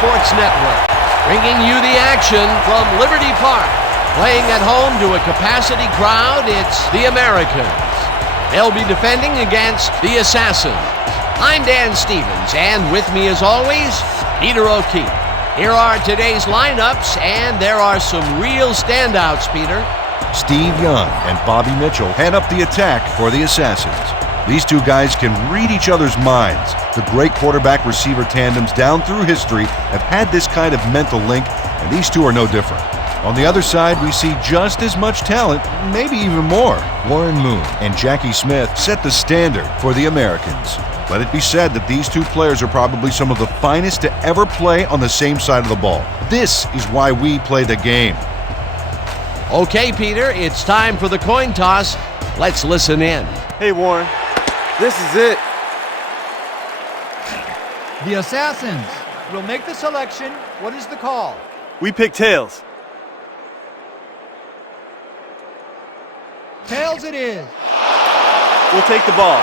Sports Network, bringing you the action from Liberty Park. Playing at home to a capacity crowd, it's the Americans. They'll be defending against the Assassins. I'm Dan Stevens, and with me as always, Peter O'Keefe. Here are today's lineups, and there are some real standouts, Peter. Steve Young and Bobby Mitchell head up the attack for the Assassins. These two guys can read each other's minds. The great quarterback-receiver tandems down through history have had this kind of mental link, and these two are no different. On the other side, we see just as much talent, maybe even more. Warren Moon and Jackie Smith set the standard for the Americans. Let it be said that these two players are probably some of the finest to ever play on the same side of the ball. This is why we play the game. Okay, Peter, it's time for the coin toss. Let's listen in. Hey, Warren, this is it. The Assassins will make the selection. What is the call? We pick tails. Tails it is. We'll take the ball.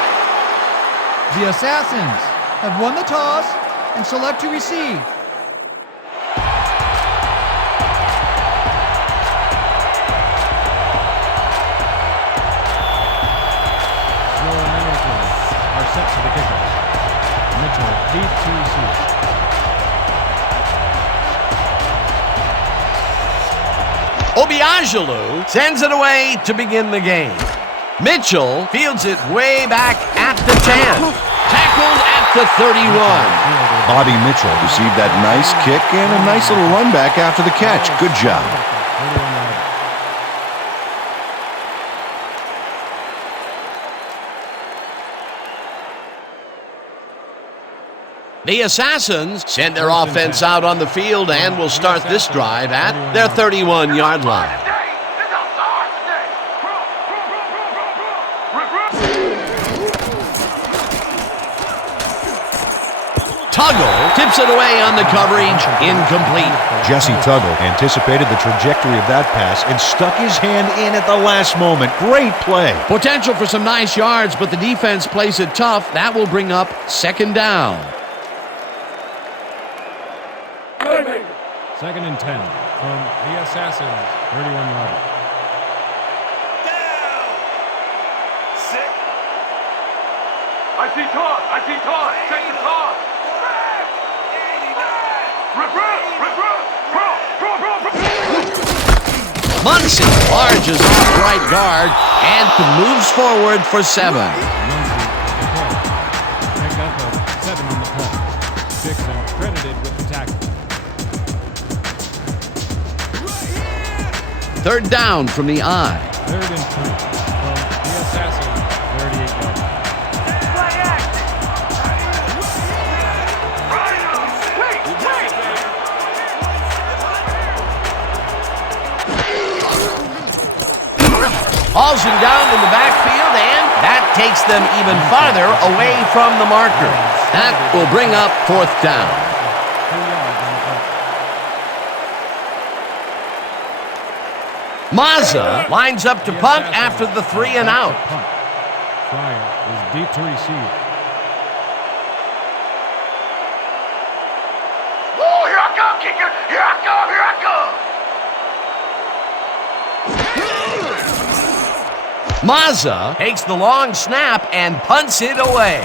The Assassins have won the toss and select to receive. Your Americans are set for the kicker. Mitchell deep to receive. Obiagelu sends it away to begin the game. Mitchell fields it way back at the 10. Tackled at the 31. Bobby Mitchell received that nice kick and a nice little run back after the catch. Good job. The Assassins send their offense out on the field and will start this drive at their 31-yard line. Tuggle tips it away on the coverage, incomplete. Jesse Tuggle anticipated the trajectory of that pass and stuck his hand in at the last moment. Great play. Potential for some nice yards, but the defense plays it tough. That will bring up second down. Second and 10 from the Assassins, 31-yard. Down! Sick. I see toss. Check the toss. 89. Muncie larges off right guard and moves forward for 7. Muncie, pick up a 7 on the play. Dixon credited with the tackle. Third down from the eye. Third and 2 from the Assassins, 38-yard. Hauls him down in the backfield, and that takes them even farther away from the marker. That will bring up fourth down. 2 yards on the play. Mazza lines up to punt after the 3 and out. Fryer is deep to receive. Oh, here I come, kicker. Here I come. Mazza takes the long snap and punts it away.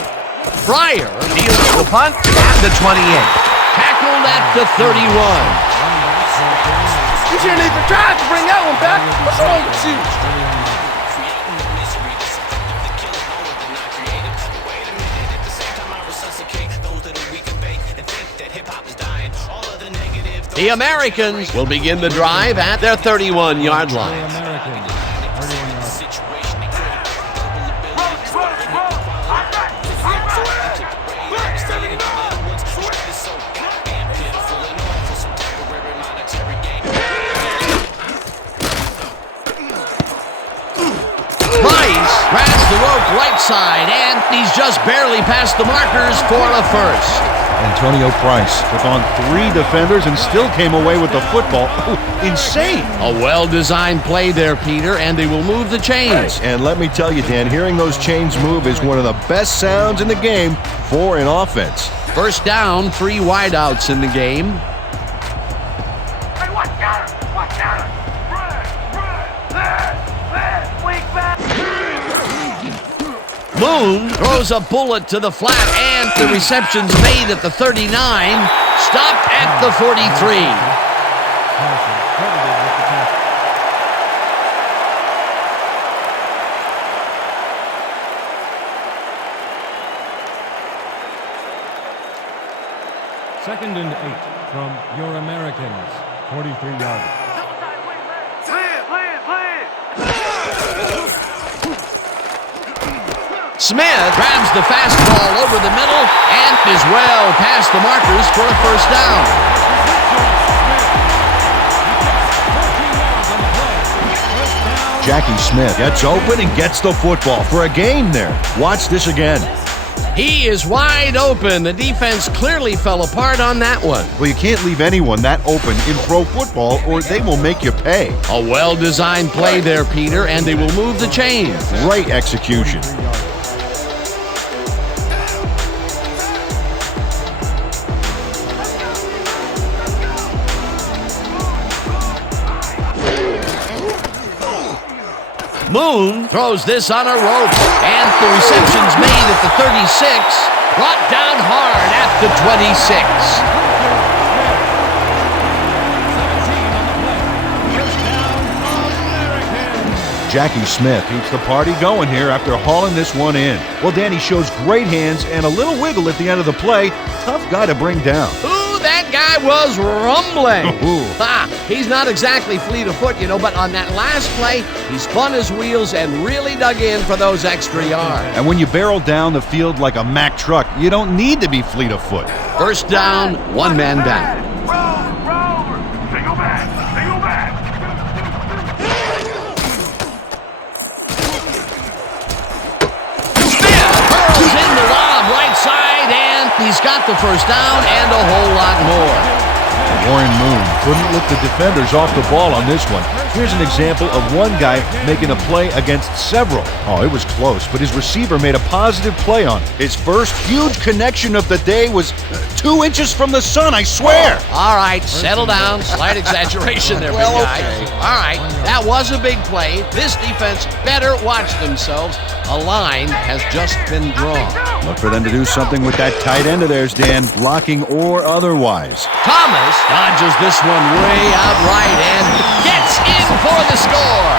Fryer fields the punt at the 28. Tackled at the 31. You shouldn't even try to bring that one back. What's wrong with you? The Americans will begin the drive at their 31-yard line. Grabs the rope right side, and he's just barely past the markers for a first. Antonio Price took on 3 defenders and still came away with the football. Ooh, insane. A well-designed play there, Peter, and they will move the chains. And let me tell you, Dan, hearing those chains move is one of the best sounds in the game for an offense. First down, 3 wideouts in the game. Hey, watch out! Watch out! Run! Weak back! Moon throws a bullet to the flat, and the reception's made at the 39, stopped at the 43. Second and 8 from your Americans. 43-yard. Smith grabs the fastball over the middle and is well past the markers for a first down. Jackie Smith gets open and gets the football for a gain there. Watch this again. He is wide open. The defense clearly fell apart on that one. Well, you can't leave anyone that open in pro football or they will make you pay. A well-designed play there, Peter, and they will move the chains. Great execution. Moon throws this on a rope, and the reception's made at the 36, brought down hard at the 26. Jackie Smith keeps the party going here after hauling this one in. Well, Danny shows great hands and a little wiggle at the end of the play. Tough guy to bring down. Ooh, that guy was rumbling. He's not exactly fleet of foot, but on that last play, he spun his wheels and really dug in for those extra yards. And when you barrel down the field like a Mack truck, you don't need to be fleet of foot. First down, 1 man down. Roll! Single back! Single back! Hurls in the lob right side, and he's got the first down and a whole lot more. Warren Moon couldn't lift the defenders off the ball on this one. Here's an example of one guy making a play against several. Oh, it was close, but his receiver made a positive play on it. His first huge connection of the day was 2 inches from the sun, I swear. All right, settle down. Slight exaggeration there, big guy. All right, that was a big play. This defense better watch themselves. A line has just been drawn. Look for them to do something with that tight end of theirs, Dan, blocking or otherwise. Thomas dodges this one way out right and gets in for the score.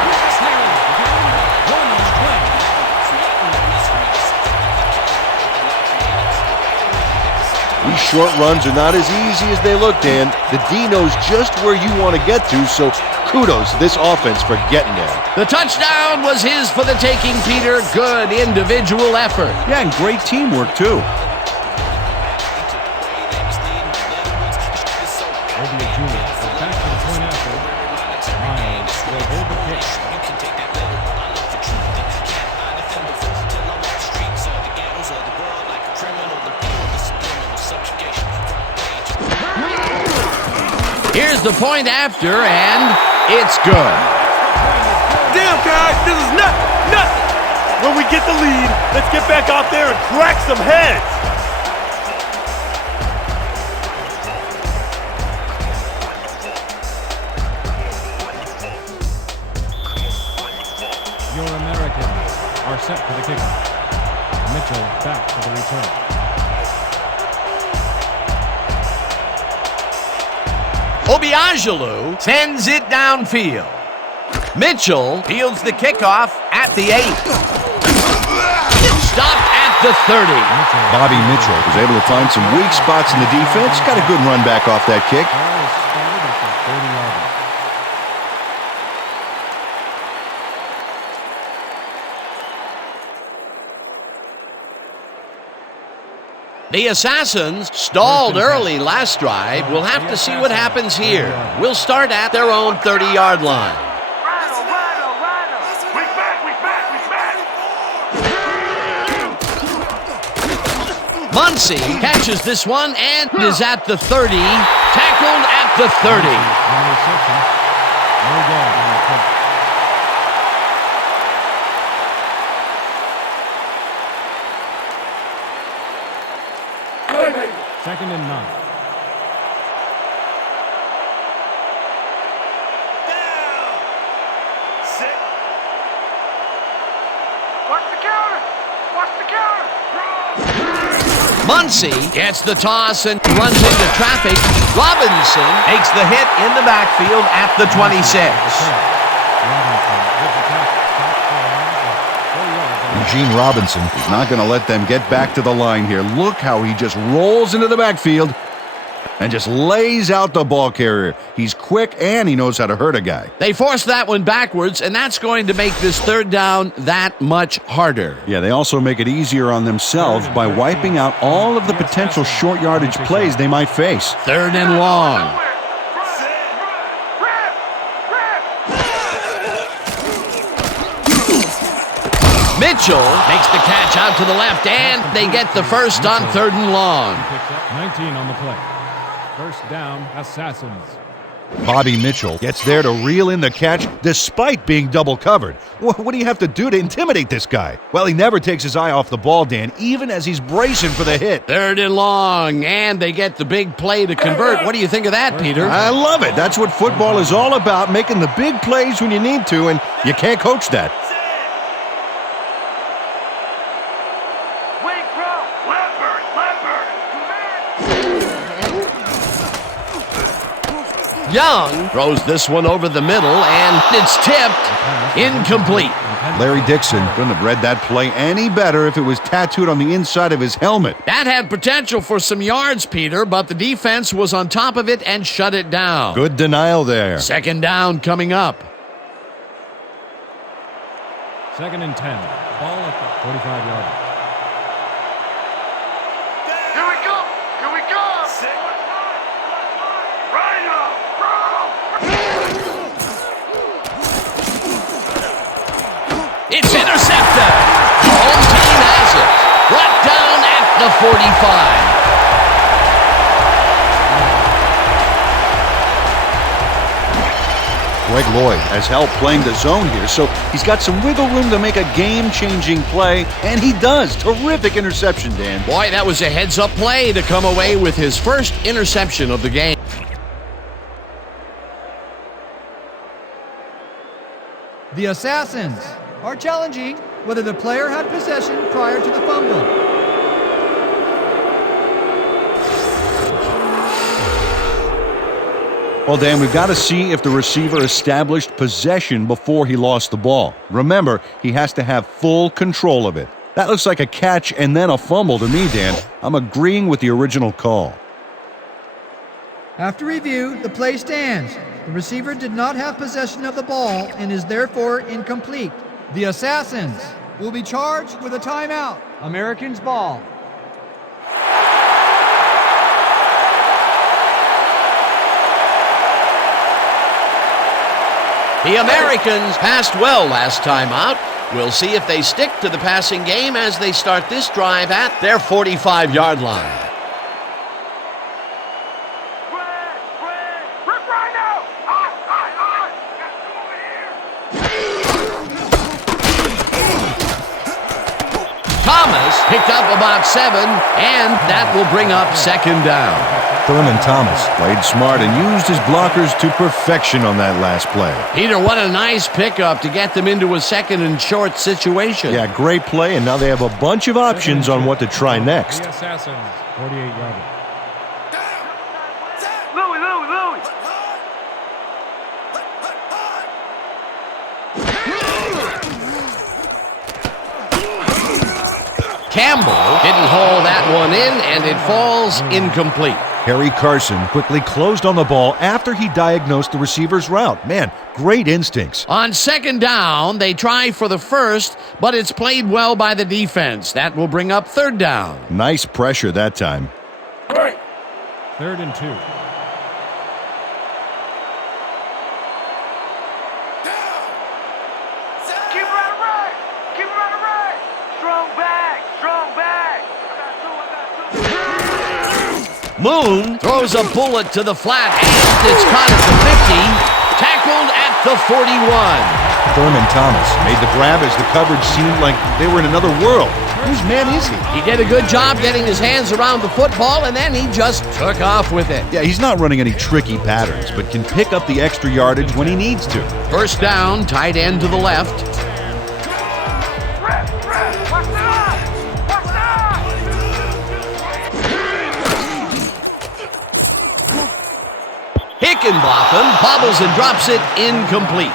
These short runs are not as easy as they look, Dan. The D knows just where you want to get to, so kudos to this offense for getting there. The touchdown was his for the taking, Peter. Good individual effort. Yeah, and great teamwork, too. Here's the point after, and it's good. Damn, guys, this is nothing. When we get the lead, let's get back out there and crack some heads. Your Americans are set for the kickoff. Mitchell back for the return. Obiangelu sends it downfield. Mitchell fields the kickoff at the 8. Stopped at the 30. Bobby Mitchell was able to find some weak spots in the defense. Got a good run back off that kick. The Assassins stalled early last drive. We'll have to see what happens here. We'll start at their own 30-yard line. Rhino! Weak back! Muncie catches this one and is at the 30, tackled at the 30. 2nd and 9. Watch the counter! Watch the counter! Muncy gets the toss and runs into traffic. Robinson makes the hit in the backfield at the 26. Eugene Robinson is not going to let them get back to the line here. Look how he just rolls into the backfield and just lays out the ball carrier. He's quick and he knows how to hurt a guy. They force that one backwards, and that's going to make this 3rd down that much harder. Yeah, they also make it easier on themselves by wiping out all of the potential short yardage plays they might face. 3rd and long. Mitchell makes the catch out to the left, and they get the first on 3rd and long. 19 on the play. 1st down, Assassins. Bobby Mitchell gets there to reel in the catch despite being double covered. What do you have to do to intimidate this guy? Well, he never takes his eye off the ball, Dan, even as he's bracing for the hit. 3rd and long, and they get the big play to convert. What do you think of that, Peter? I love it. That's what football is all about, making the big plays when you need to, and you can't coach that. Young throws this one over the middle, and it's tipped. Incomplete. Larry Dixon couldn't have read that play any better if it was tattooed on the inside of his helmet. That had potential for some yards, Peter, but the defense was on top of it and shut it down. Good denial there. 2nd down coming up. 2nd and 10. Ball at the 45-yard line. Here we go! Here we go! Right up! It's intercepted. The home team has it. Brought down at the 45. Greg Lloyd has help playing the zone here, so he's got some wiggle room to make a game-changing play, and he does. Terrific interception, Dan. Boy, that was a heads-up play to come away with his first interception of the game. The Assassins are challenging whether the player had possession prior to the fumble. Well, Dan, we've got to see if the receiver established possession before he lost the ball. Remember, he has to have full control of it. That looks like a catch and then a fumble to me, Dan. I'm agreeing with the original call. After review, the play stands. The receiver did not have possession of the ball and is therefore incomplete. The Assassins will be charged with a timeout. Americans ball. The Americans passed well last time out. We'll see if they stick to the passing game as they start this drive at their 45-yard line. Thomas picked up about 7, and that will bring up 2nd down. Thurman Thomas played smart and used his blockers to perfection on that last play. Peter, what a nice pickup to get them into a 2nd and short situation. Yeah, great play, and now they have a bunch of options on what to try next. The Assassins, 48-yard line. Louie! Campbell didn't haul that one in, and it falls incomplete. Harry Carson quickly closed on the ball after he diagnosed the receiver's route. Man, great instincts. On 2nd down, they try for the first, but it's played well by the defense. That will bring up 3rd down. Nice pressure that time. 3rd and 2. Keep it right! Strong back! Moon throws a bullet to the flat, and it's caught at the 50, tackled at the 41. Thurman Thomas made the grab as the coverage seemed like they were in another world. Whose man is he? He did a good job getting his hands around the football, and then he just took off with it. Yeah, he's not running any tricky patterns, but can pick up the extra yardage when he needs to. First down, tight end to the left. Hickenbotham bobbles and drops it incomplete.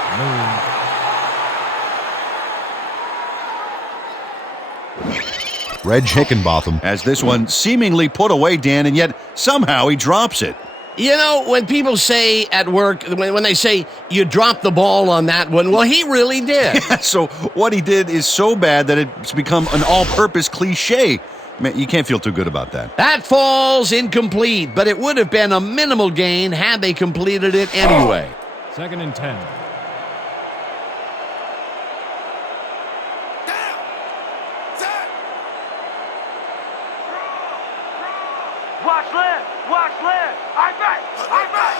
Reg Hickenbotham has this one seemingly put away, Dan, and yet somehow he drops it. You know, when people say at work, when they say you dropped the ball on that one, well, he really did. So what he did is so bad that it's become an all-purpose cliche. Man, you can't feel too good about that. That falls incomplete, but it would have been a minimal gain had they completed it anyway. 2nd and 10. Watch left! Watch left! I bet! I bet!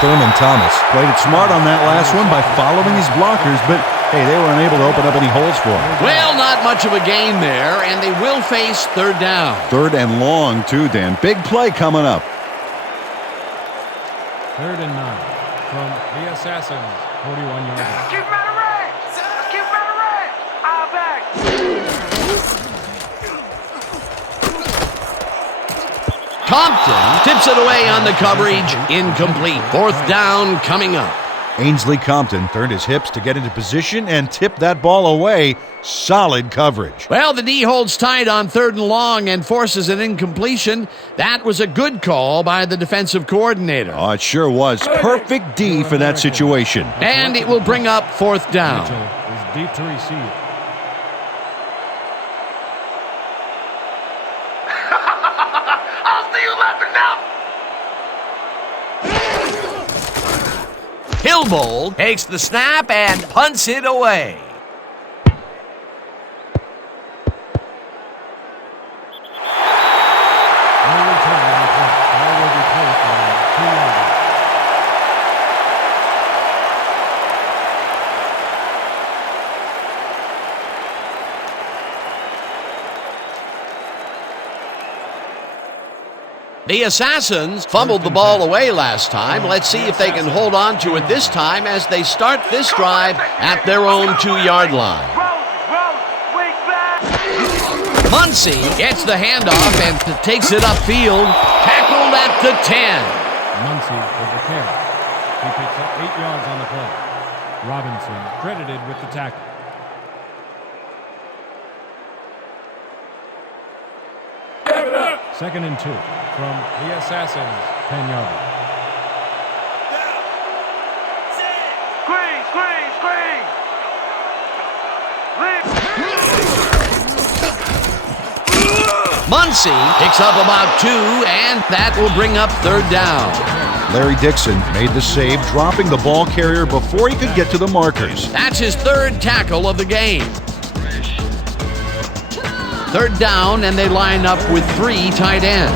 Thurman Thomas played it smart on that last one by following his blockers, but hey, they were unable to open up any holes for him. Well, not much of a gain there, and they will face third down. 3rd and long, too, Dan. Big play coming up. 3rd and 9 from the Assassins, 41 yards. Keep him out of range! Let's keep him out of range! I'll back! Compton tips it away on the coverage. Incomplete. 4th down coming up. Ainsley Compton turned his hips to get into position and tipped that ball away. Solid coverage. Well, the D holds tight on 3rd and long and forces an incompletion. That was a good call by the defensive coordinator. Oh, it sure was. Perfect D for that situation. And it will bring up 4th down. Mitchell is deep to receive. I'll see you laughing now! Hillbold takes the snap and punts it away. No return on the play. Ball will be placed on 2 yards. The Assassins fumbled the ball away last time. Let's see if they can hold on to it this time as they start this drive at their own 2-yard line. Wing back! Muncie gets the handoff and takes it upfield. Tackled at the 10. Muncie with the carry. He picks up 8 yards on the play. Robinson credited with the tackle. 2nd and 2 from the Assassins, 10 yards. Screen! Screen! Screen! Muncie picks up about 2, and that will bring up 3rd down. Larry Dixon made the save, dropping the ball carrier before he could get to the markers. That's his 3rd tackle of the game. 3rd down, and they line up with 3 tight ends.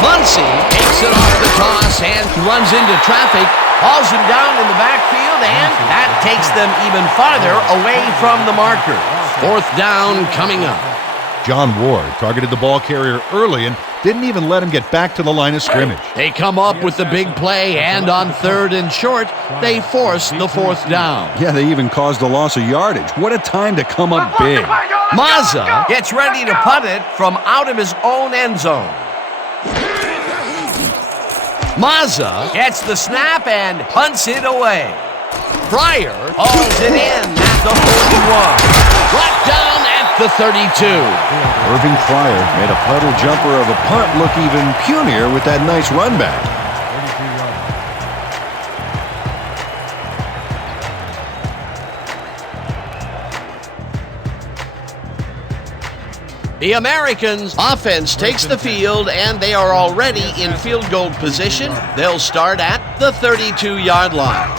Muncie takes it off the toss and runs into traffic, hauls him down in the backfield, and that takes them even farther away from the marker. 4th down coming up. John Ward targeted the ball carrier early and didn't even let him get back to the line of scrimmage. They come up with the big play, and on 3rd and short, they force the 4th down. Yeah, they even caused a loss of yardage. What a time to come up big. Mazza gets ready to punt it from out of his own end zone. Mazza gets the snap and punts it away. Pryor hauls it in at the 41. Brought down at the 32. Irving Pryor made a puddle jumper of a punt look even punier with that nice run back. 33 yards. The Americans' offense takes the field, and they are already in field goal position. They'll start at the 32-yard line.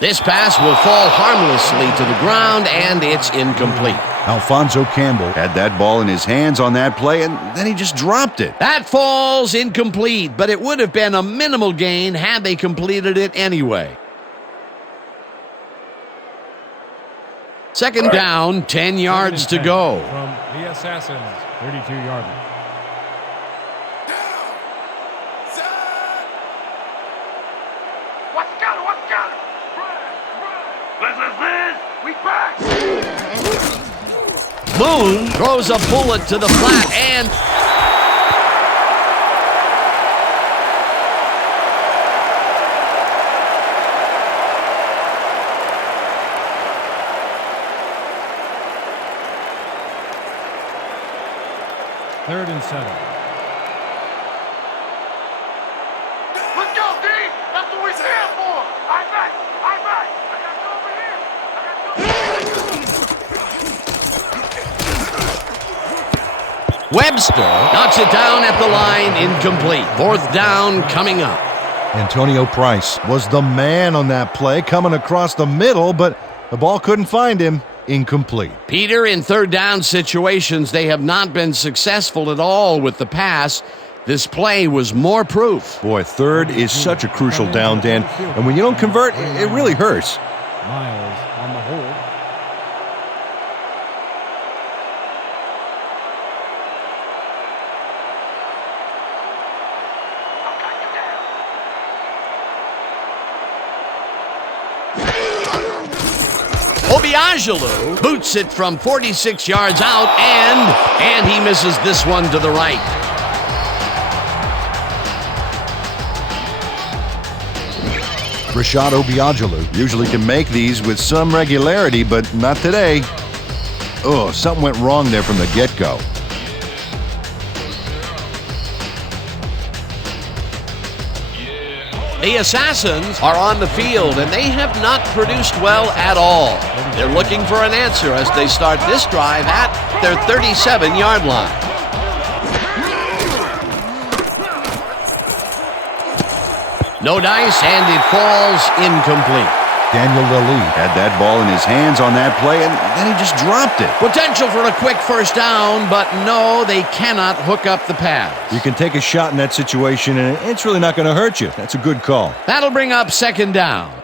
This pass will fall harmlessly to the ground, and it's incomplete. Alfonso Campbell had that ball in his hands on that play, and then he just dropped it. That falls incomplete, but it would have been a minimal gain had they completed it anyway. Second down, 10 yards to go. From the Assassins, 32-yard line. Moon throws a bullet to the flat, and Third and 7. Let's go, D! That's what we're here for! I bet! I got you over here! Webster knocks it down at the line, incomplete. Fourth down coming up. Antonio Price was the man on that play, coming across the middle, but the ball couldn't find him. Incomplete. Peter, in third down situations, they have not been successful at all with the pass. This play was more proof. Boy, third is such a crucial down, Dan, and when you don't convert, it really hurts. Miles on the hold. Obiagelu boots it from 46 yards out, and he misses this one to the right. Rashad Obiagelu usually can make these with some regularity, but not today. Oh, something went wrong there from the get-go. The Assassins are on the field, and they have not produced well at all. They're looking for an answer as they start this drive at their 37-yard line. No dice, and it falls incomplete. Daniel Lilly had that ball in his hands on that play, and then he just dropped it. Potential for a quick first down, but no, they cannot hook up the pass. You can take a shot in that situation, and it's really not going to hurt you. That's a good call. That'll bring up second down.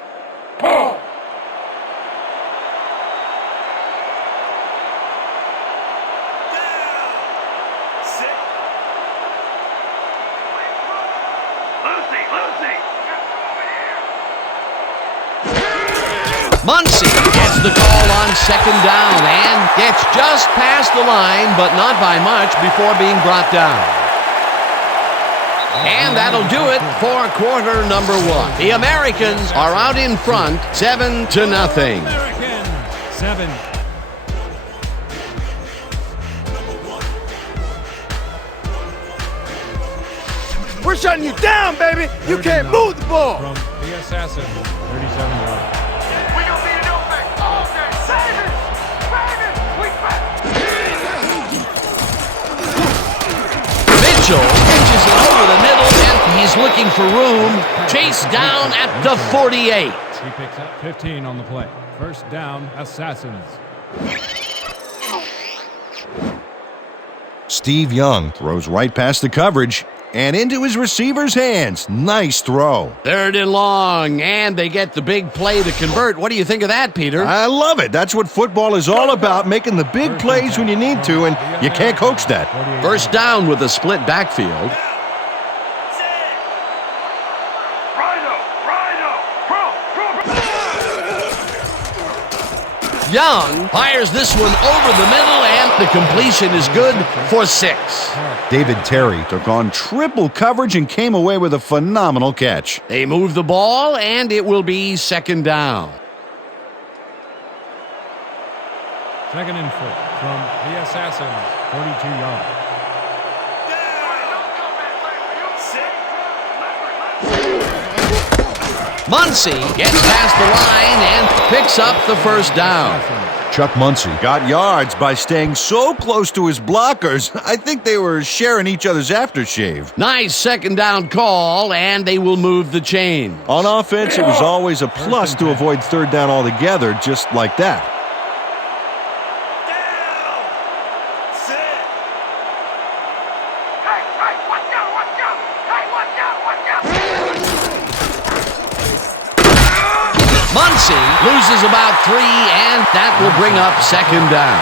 Muncy gets the call on second down and gets just past the line, but not by much before being brought down. And that'll do it for quarter number one. The Americans are out in front, 7-0. American, 7. We're shutting you down, baby! You can't move the ball! From the Assassin, 37-yard. We gonna be an open all day! Save it! Save it! We back! Mitchell pitches it over the middle, and he's looking for room. Chased down at the 48. He picks up 15 on the play. First down, Assassins. Steve Young throws right past the coverage and into his receiver's hands. Nice throw. Third and long, and they get the big play to convert. What do you think of that, Peter? I love it. That's what football is all about, making the big plays when you need to, and you can't coach that. First down with a split backfield. Young fires this one over the middle, and the completion is good for 6. David Terry took on triple coverage and came away with a phenomenal catch. They move the ball, and it will be second down. Second and 4 from the Assassins, 42-yard. Muncy gets past the line and picks up the first down. Chuck Muncie got yards by staying so close to his blockers, I think they were sharing each other's aftershave. Nice second down call, and they will move the chain. On offense, it was always a plus to avoid third down altogether, just like that. Muncie loses about 3, and that will bring up second down.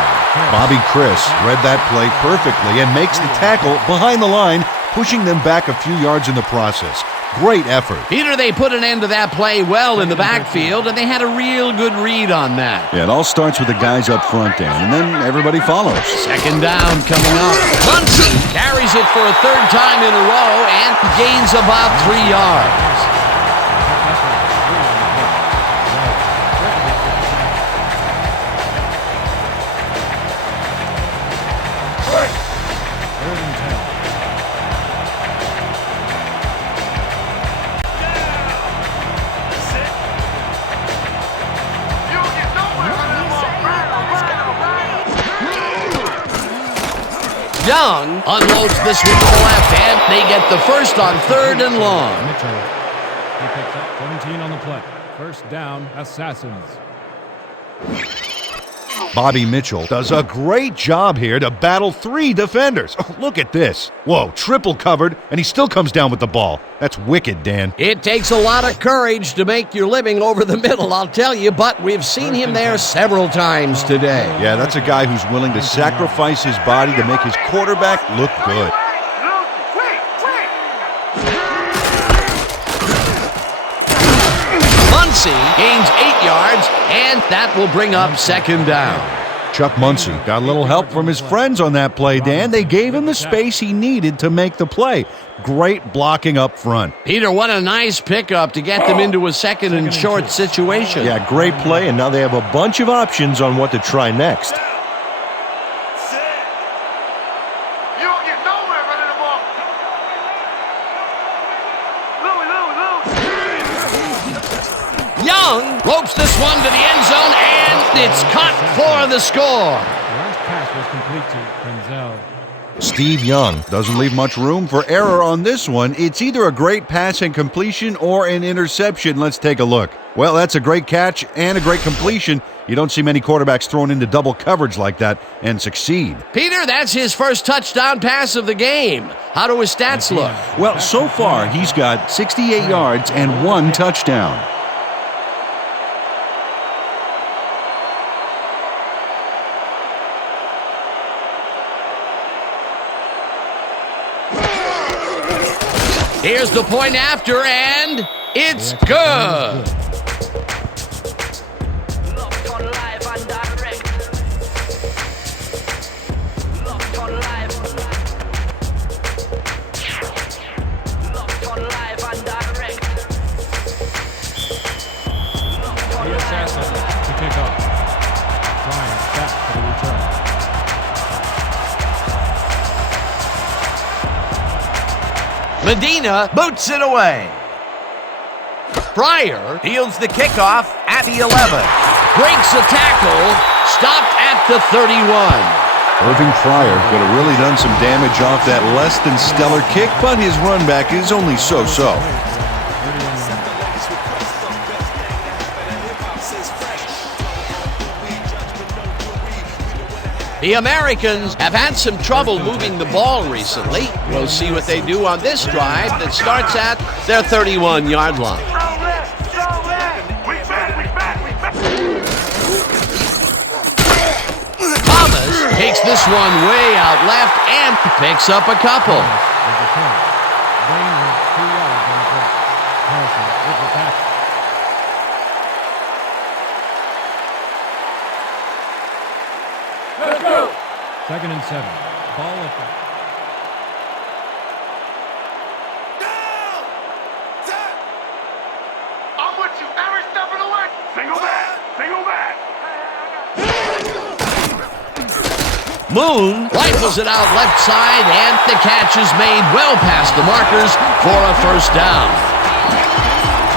Bobby Chris read that play perfectly and makes the tackle behind the line, pushing them back a few yards in the process. Great effort. Peter, they put an end to that play well in the backfield, and they had a real good read on that. Yeah, it all starts with the guys up front, Dan, and then everybody follows. Second down coming up. Muncie carries it for a third time in a row and gains about 3 yards. Young unloads this one to the left, and they get the first on third and long. Mitchell, he picks up 17 on the play. First down, Assassins. Bobby Mitchell does a great job here to battle 3 defenders. Oh, look at this. Whoa, triple covered, and he still comes down with the ball. That's wicked, Dan. It takes a lot of courage to make your living over the middle, I'll tell you, but we've seen him there several times today. Yeah, that's a guy who's willing to sacrifice his body to make his quarterback look good. Muncie gains 8 yards, and that will bring up second down. Chuck Muncie got a little help from his friends on that play, Dan. They gave him the space he needed to make the play. Great blocking up front. Peter, what a nice pickup to get them into a second and short situation. Yeah, great play, and now they have a bunch of options on what to try next. Young ropes this one to the end zone, and it's caught for the score. The last pass was complete to Denzel. Steve Young doesn't leave much room for error on this one. It's either a great pass and completion or an interception. Let's take a look. Well, that's a great catch and a great completion. You don't see many quarterbacks thrown into double coverage like that and succeed. Peter, that's his first touchdown pass of the game. How do his stats look? Well, so far, he's got 68 yards and 1 touchdown. Here's the point after, and it's good. The Assassins to kick off. Bryant back for the return. Medina boots it away. Pryor fields the kickoff at the 11. Breaks a tackle, stopped at the 31. Irving Pryor could have really done some damage off that less than stellar kick, but his run back is only so-so. The Americans have had some trouble moving the ball recently. We'll see what they do on this drive that starts at their 31-yard line. Thomas takes this one way out left and picks up a couple. Second and 7. Ball at the... I'm with you every step of the way. Single back. Single back. Moon rifles it out left side, and the catch is made well past the markers for a first down.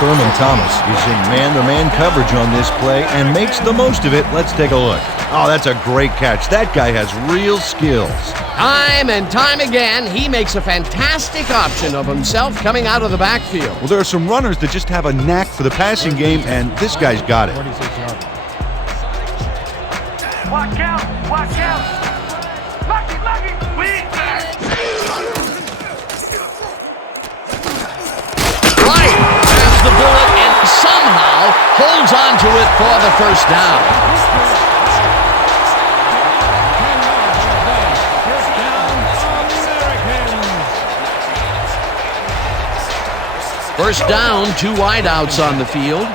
Thurman Thomas is in man-to-man coverage on this play and makes the most of it. Let's take a look. Oh, that's a great catch. That guy has real skills. Time and time again, he makes a fantastic option of himself coming out of the backfield. Well, there are some runners that just have a knack for the passing game, and this guy's got it. 46 yards. Watch out! Watch out! Lucky! Wait! Right, grabs the bullet and somehow holds on to it for the first down. First down, 2 wideouts on the field.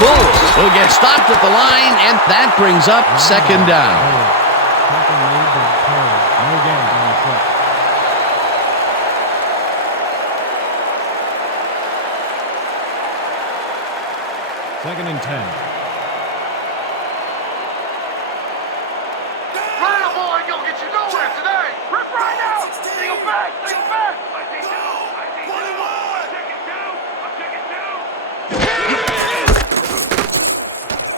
Bull will get stopped at the line, and that brings up second down. Tackle made, but carry. No gain on the play. Second and 10. Rhino boy, gonna get you nowhere today! Rip right out! Single back! I take two!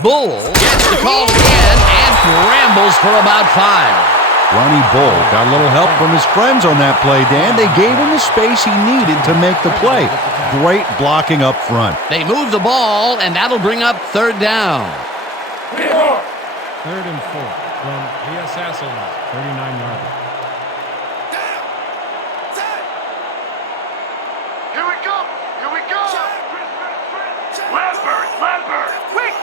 Bull gets the call again and scrambles for about 5. Ronnie Bull got a little help from his friends on that play, Dan. They gave him the space he needed to make the play. Great blocking up front. They move the ball, and that'll bring up third down. Third and 4 from the Assassins. 39 yards. Here we go! Lambert! Quick!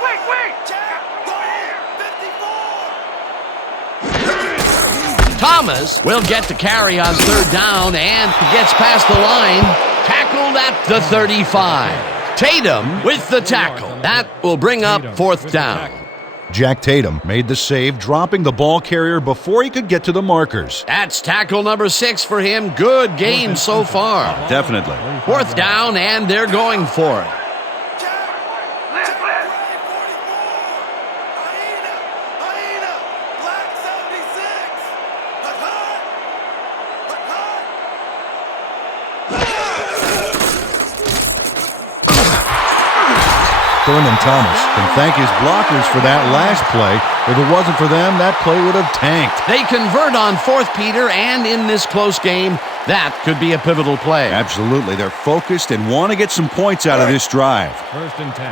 Thomas will get the carry on third down and gets past the line. Tackled at the 35. Tatum with the tackle. That will bring up fourth down. Jack Tatum made the save, dropping the ball carrier before he could get to the markers. That's tackle number 6 for him. Good game so far. Definitely. Fourth down, and they're going for it. Thurman Thomas can thank his blockers for that last play. If it wasn't for them, that play would have tanked. They convert on fourth, Peter, and in this close game, that could be a pivotal play. Absolutely. They're focused and want to get some points out of this drive. First and 10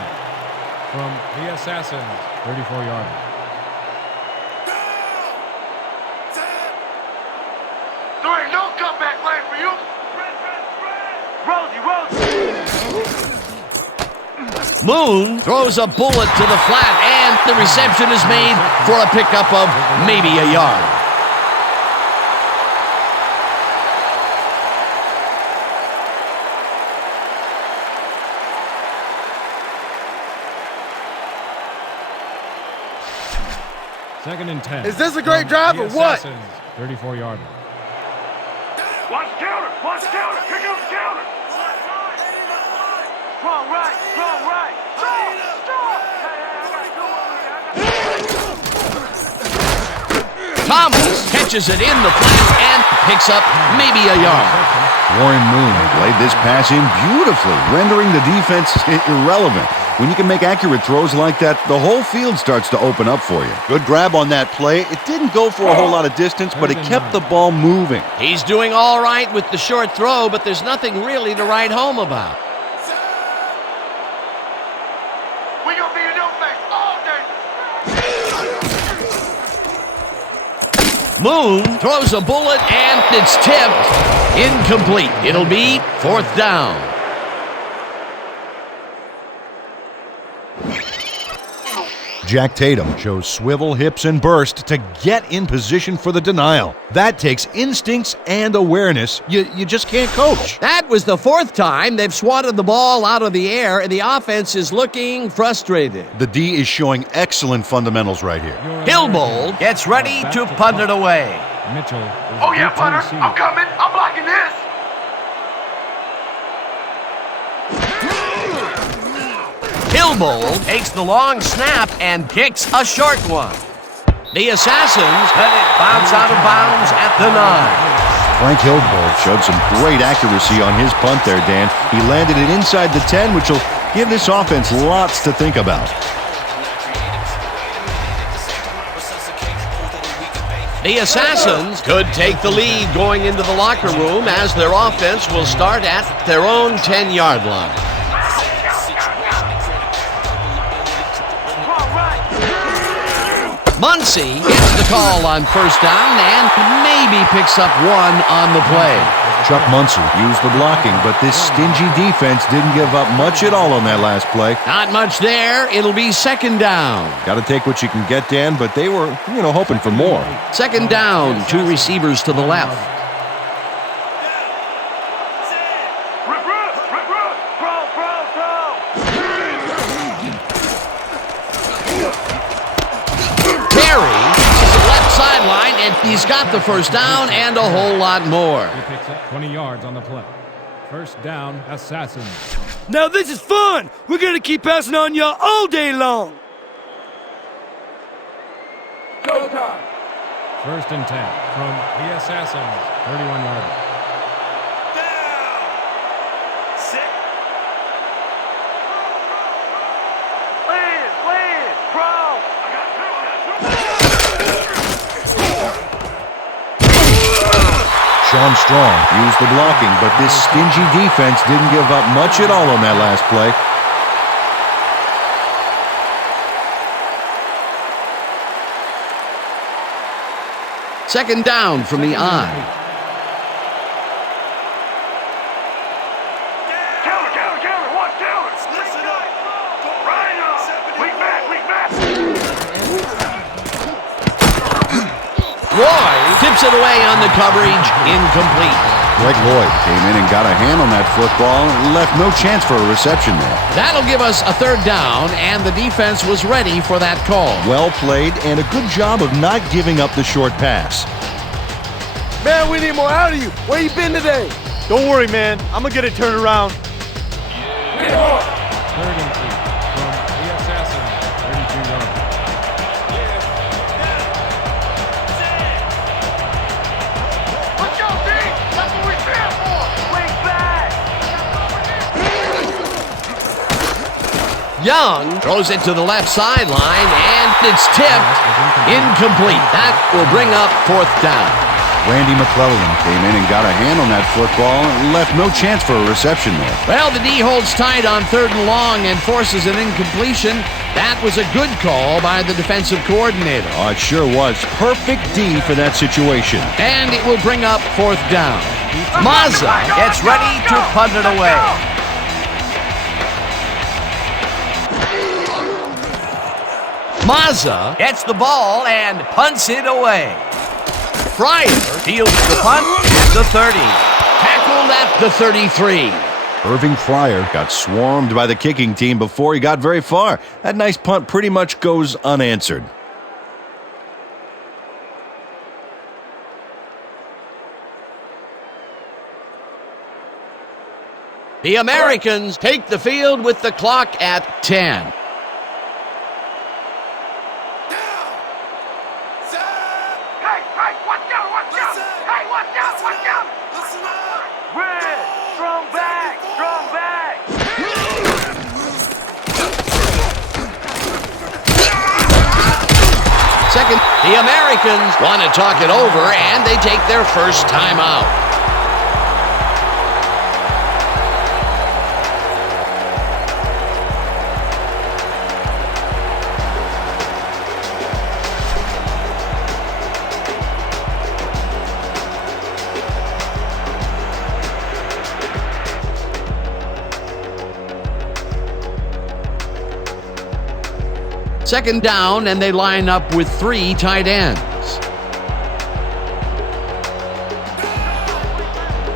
from the Assassins. 34 yards. There ain't no comeback lane for you! Rosie! Moon throws a bullet to the flat, and the reception is made for a pickup of maybe a yard. Second and 10. Is this a great drive or what? 34 yards. Watch counter! Here comes the counter! Strong right! Strong! Thomas catches it in the flat and picks up maybe a yard. Warren Moon played this pass in beautifully, rendering the defense irrelevant. When you can make accurate throws like that, the whole field starts to open up for you. Good grab on that play. It didn't go for a whole lot of distance, but it kept the ball moving. He's doing all right with the short throw, but there's nothing really to write home about. We gonna be in your face all day! Moon throws a bullet, and it's tipped. Incomplete. It'll be fourth down. Jack Tatum shows swivel, hips, and burst to get in position for the denial. That takes instincts and awareness you just can't coach. That was the fourth time they've swatted the ball out of the air, and the offense is looking frustrated. The D is showing excellent fundamentals right here. Hillbold gets ready to punt it away. Mitchell. Oh yeah, punter! I'm coming! I'm blocking this! Hillbold takes the long snap and kicks a short one. The Assassins let it bounce out of bounds at the 9. Frank Hildberg showed some great accuracy on his punt there, Dan. He landed it inside the 10, which will give this offense lots to think about. The Assassins could take the lead going into the locker room as their offense will start at their own 10-yard line. Muncie gets the call on first down and maybe picks up one on the play. Chuck Muncie used the blocking, but this stingy defense didn't give up much at all on that last play. Not much there. It'll be second down. Got to take what you can get, Dan, but they were, hoping for more. Second down, 2 receivers to the left. And he's got the first down and a whole lot more. He picks up 20 yards on the play. First down, Assassins. Now this is fun. We're going to keep passing on y'all all day long. Go time. First and 10 from the Assassins. 31-yarder. Sean Strong used the blocking, but this stingy defense didn't give up much at all on that last play. Second down from the I. Counter, watch counter. Listen up. Right up. Weak back. Roy tips it away on the coverage, incomplete. Greg Lloyd came in and got a hand on that football and left no chance for a reception there. That'll give us a third down, and the defense was ready for that call. Well played, and a good job of not giving up the short pass. Man, we need more out of you. Where you been today? Don't worry, man. I'm going to get it turned around. Third and 8 from the Assassins. 32 yards. Let's go, D. That's what we stand for. Wing back. Young throws it to the left sideline, and it's tipped. Incomplete. That will bring up fourth down. Randy McClellan came in and got a hand on that football and left no chance for a reception there. Well, the D holds tight on third and long and forces an incompletion. That was a good call by the defensive coordinator. Oh, it sure was. Perfect D for that situation. And it will bring up fourth down. Mazza gets ready to punt it away. Mazza gets the ball and punts it away. Fryer fields the punt at the 30. Tackled at the 33. Irving Fryer got swarmed by the kicking team before he got very far. That nice punt pretty much goes unanswered. The Americans take the field with the clock at 10. Second, the Americans want to talk it over, and they take their first timeout. Second down, and they line up with 3 tight ends.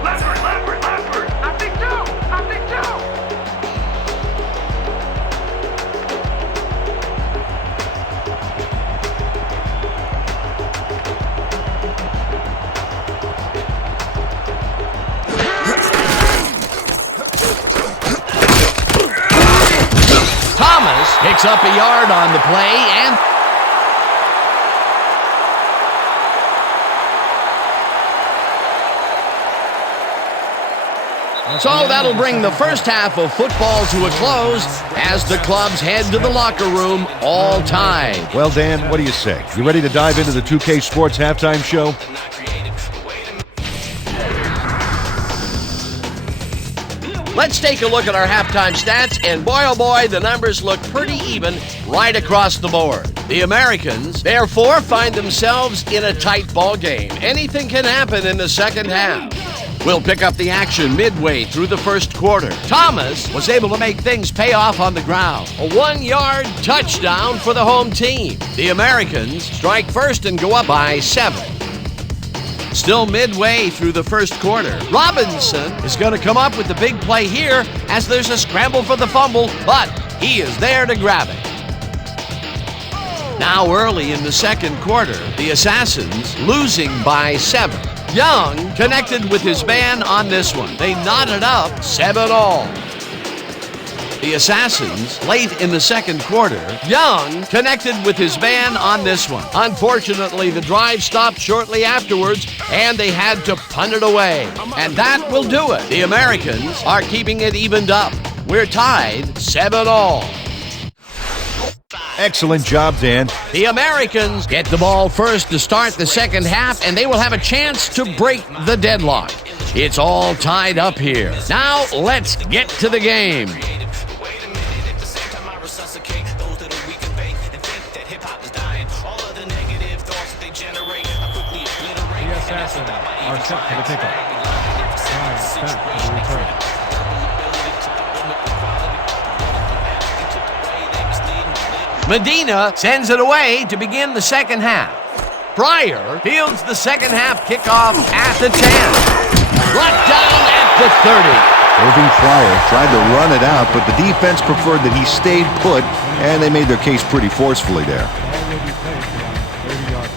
Leopard. I think two. Thomas picks up a yard on the play, and So that'll bring the first half of football to a close as the clubs head to the locker room all tied. Well, Dan, what do you say? You ready to dive into the 2K Sports halftime show? Let's take a look at our halftime stats, and boy, oh boy, the numbers look pretty even right across the board. The Americans, therefore, find themselves in a tight ball game. Anything can happen in the second half. We'll pick up the action midway through the first quarter. Thomas was able to make things pay off on the ground. A 1-yard touchdown for the home team. The Americans strike first and go up by 7. Still midway through the first quarter. Robinson is going to come up with the big play here as there's a scramble for the fumble, but he is there to grab it. Now early in the second quarter, the Assassins losing by 7. Young connected with his man on this one. They knotted up 7-all. The Assassins, late in the second quarter, Young connected with his man on this one. Unfortunately, the drive stopped shortly afterwards, and they had to punt it away. And that will do it. The Americans are keeping it evened up. We're tied 7-all. Excellent job, Dan. The Americans get the ball first to start the second half, and they will have a chance to break the deadlock. It's all tied up here. Now, let's get to the game. The Assassins are set for the kickoff. Back to the return. Medina sends it away to begin the second half. Pryor fields the second half kickoff at the 10. Brought down at the 30. Irving Pryor tried to run it out, but the defense preferred that he stayed put, and they made their case pretty forcefully there. Ball will be played beyond 30 yards.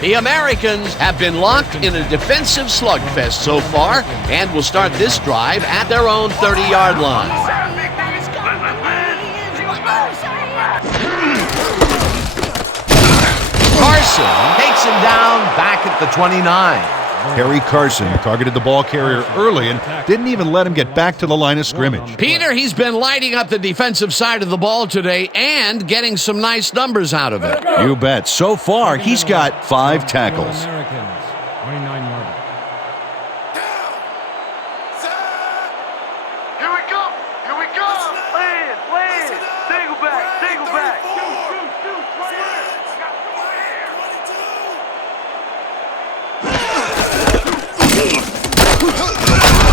The Americans have been locked in a defensive slugfest so far and will start this drive at their own 30-yard line. Carson takes him down back at the 29. Harry Carson targeted the ball carrier early and didn't even let him get back to the line of scrimmage. Peter, he's been lighting up the defensive side of the ball today and getting some nice numbers out of it. You bet. So far, he's got 5 tackles. Americans, 29-yarder. Here we go! Here we go! Land! Single back! Shoot! Right here! I got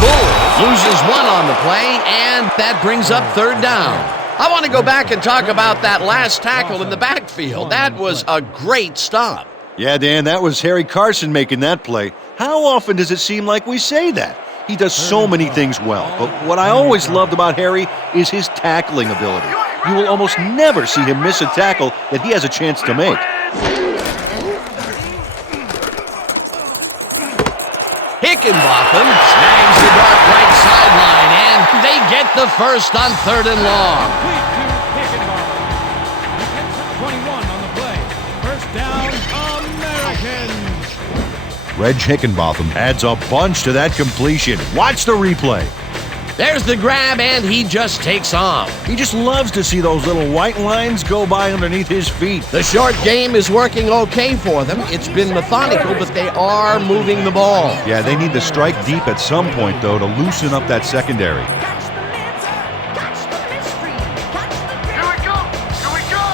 Bull loses 1 on the play, and that brings up 3rd down. I want to go back and talk about that last tackle in the backfield. That was a great stop. Yeah, Dan, that was Harry Carson making that play. How often does it seem like we say that? He does so many things well, but what I always loved about Harry is his tackling ability. You will almost never see him miss a tackle that he has a chance to make. Hickenbotham snags the dark right sideline, and they get the first on 3rd and long. Complete to Hickenbotham. Defensive 21 on the play. First down, Americans. Reg Hickenbotham adds a bunch to that completion. Watch the replay. There's the grab, and he just takes off. He just loves to see those little white lines go by underneath his feet. The short game is working okay for them. It's been methodical, but they are moving the ball. Yeah, they need to strike deep at some point, though, to loosen up that secondary. Here we go! Here we go!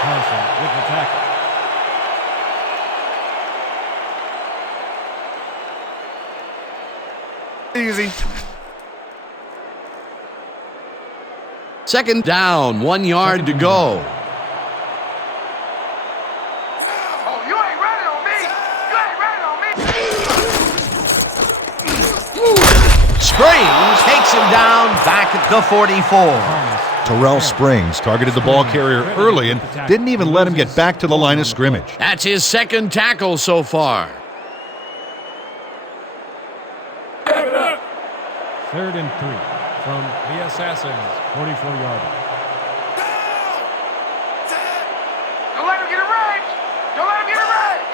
Carson with the tackle. Easy. Second down, 1 yard to go. Oh, you ain't ready on me! You ain't ready on me! Springs takes him down back at the 44. Terrell Springs targeted the ball carrier early and didn't even let him get back to the line of scrimmage. That's his 2nd tackle so far. 3rd and 3 from the Assassins, 44-yarder. Don't let him get a range! Don't let him get a range!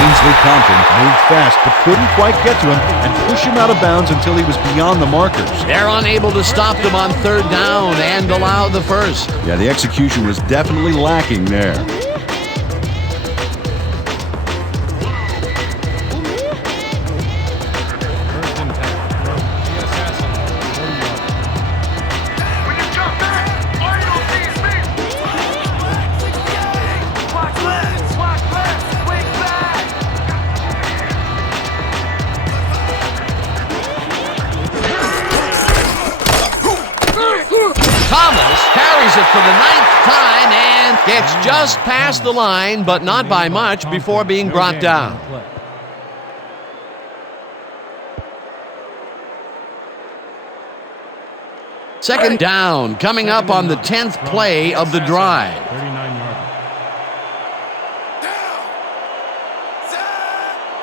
Ainsley Compton moved fast but couldn't quite get to him and push him out of bounds until he was beyond the markers. They're unable to stop them on 3rd down and allow the first. Yeah, the execution was definitely lacking there. When you come back, all you don't see is me! Watch left, swing back! Thomas carries it for the 9th time and gets just past the line, but not by much before being brought down. Second down, coming up on the 10th play of the drive. 39-yarder.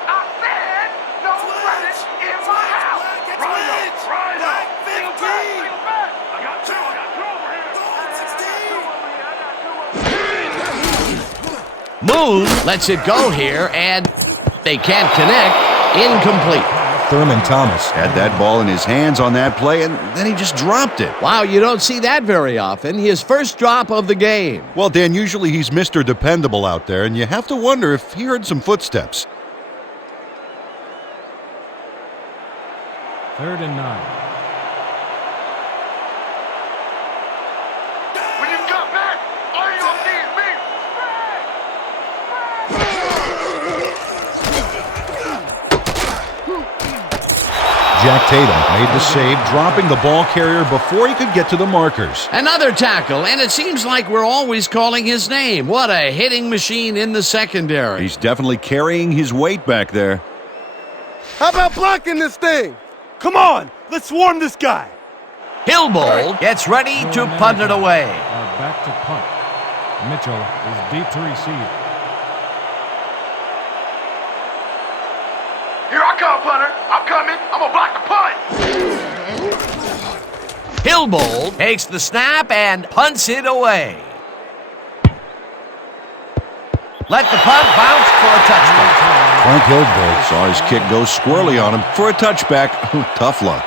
I said, don't run it in my house! Rise up! Single back! I got two over here! I got two over here! Moon lets it go here, and they can't connect. Incomplete. Thurman Thomas had that ball in his hands on that play, and then he just dropped it. Wow, you don't see that very often. His first drop of the game. Well, Dan, usually he's Mr. Dependable out there, and you have to wonder if he heard some footsteps. 3rd and 9. When you come back, all you don't see is me! Jack Tatum made the save, dropping the ball carrier before he could get to the markers. Another tackle, and it seems like we're always calling his name. What a hitting machine in the secondary. He's definitely carrying his weight back there. How about blocking this thing? Come on, let's swarm this guy. Hillbold gets ready to punt it away. Back to punt. Mitchell is deep to receive. Here I come, punter. I'm coming. I'm gonna block the punt. Hillbold takes the snap and punts it away. Let the punt bounce for a touchback. Frank Hillbold saw his kick go squirrely on him for a touchback. Tough luck.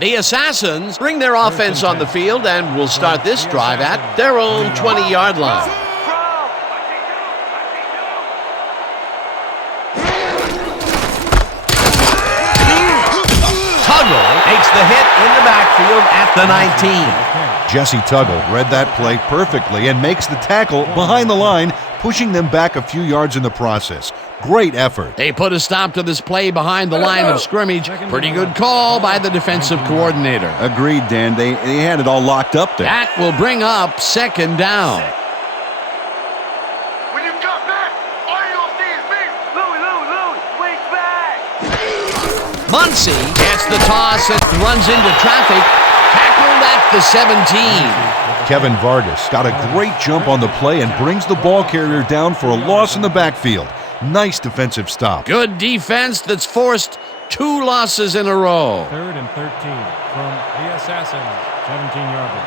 The Assassins bring their offense on the field and will start this drive at their own 20-yard line. Tuggle makes the hit in the backfield at the 19. Jesse Tuggle read that play perfectly and makes the tackle behind the line, pushing them back a few yards in the process. Great effort. They put a stop to this play behind the line of scrimmage. Pretty good call by the defensive coordinator. Agreed, Dan. They had it all locked up there. That will bring up second down. When you come back, all you don't see is me. Louie, swing back. Muncie gets the toss and runs into traffic. Tackled at the 17. Kevin Vargas got a great jump on the play and brings the ball carrier down for a loss in the backfield. Nice defensive stop. Good defense that's forced 2 losses in a row. 3rd and 13 from the Assassins, 17-yarder.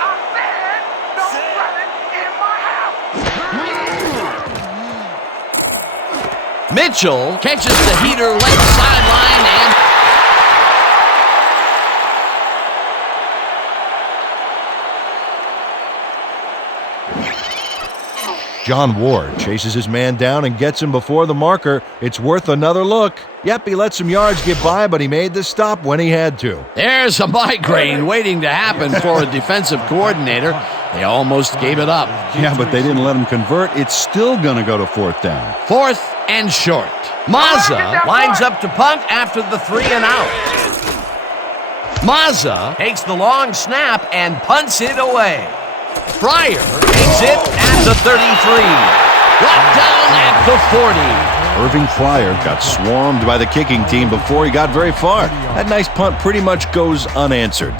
I said, don't run it in my house. Mitchell catches the heater left sideline and John Ward chases his man down and gets him before the marker. It's worth another look. Yep, he let some yards get by, but he made the stop when he had to. there's a migraine waiting to happen for a defensive coordinator. They almost gave it up. Yeah, but they didn't let him convert. It's still going to go to 4th down. 4th and short. Mazza lines up to punt after the 3 and out. Mazza takes the long snap and punts it away. Fryer takes it at the 33. Brought down at the 40. Irving Pryor got swarmed by the kicking team before he got very far. That nice punt pretty much goes unanswered.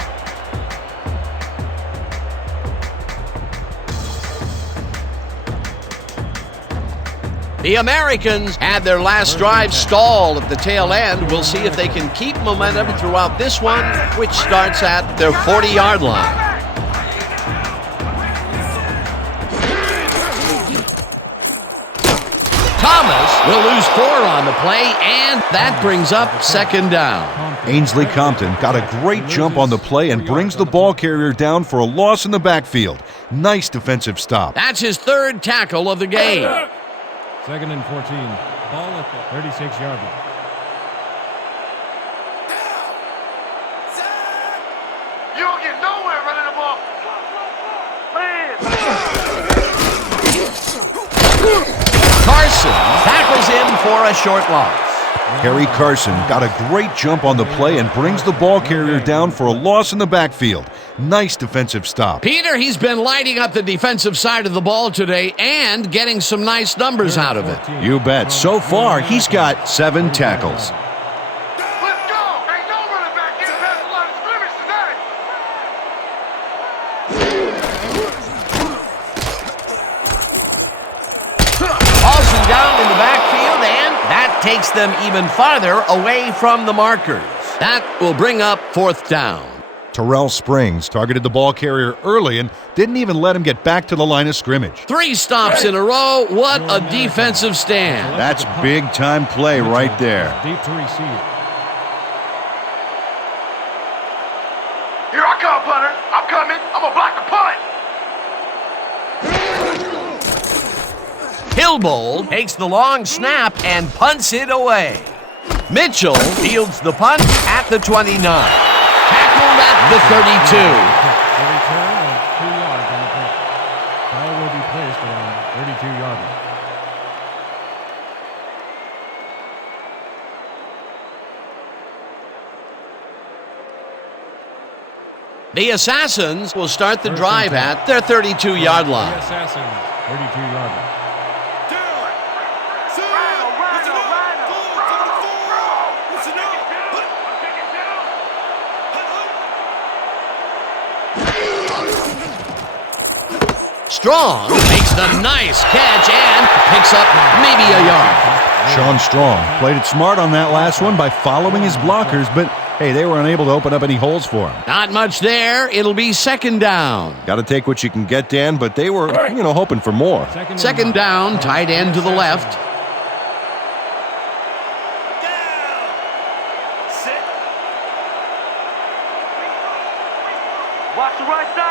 The Americans had their last drive stalled at the tail end. We'll see if they can keep momentum throughout this one, which starts at their 40-yard line. Thomas will lose 4 on the play, and that brings up second down. Ainsley Compton got a great jump on the play and brings the ball carrier down for a loss in the backfield. Nice defensive stop. That's his 3rd tackle of the game. 2nd and 14. Ball at the 36-yard line. You don't get nowhere running the ball. Carson tackles him for a short loss. Kerry Carson got a great jump on the play and brings the ball carrier down for a loss in the backfield. Nice defensive stop. Peter, he's been lighting up the defensive side of the ball today and getting some nice numbers out of it. You bet. So far, he's got 7 tackles. Let's go! Ain't no running back getting past the line of scrimmage today. Paulson down in the backfield, and that takes them even farther away from the markers. That will bring up 4th down. Terrell Springs targeted the ball carrier early and didn't even let him get back to the line of scrimmage. 3 stops in a row. What a defensive stand. That's big-time play right there. Deep to receive. Here I come, punter. I'm coming. I'm gonna block the punt. Hillbold takes the long snap and punts it away. Mitchell fields the punt at the 29. Tackled at the 32. The return of 2 yards on the play. Ball will be placed around 32-yard line. The Assassins will start the drive at their 32-yard The line. Assassins, 32-yard line. Strong makes the nice catch and picks up maybe a yard. Sean Strong played it smart on that last one by following his blockers, but hey, they were unable to open up any holes for him. Not much there. It'll be 2nd down. Got to take what you can get, Dan, but they were, hoping for more. 2nd down, tight end to the left. Watch the right side.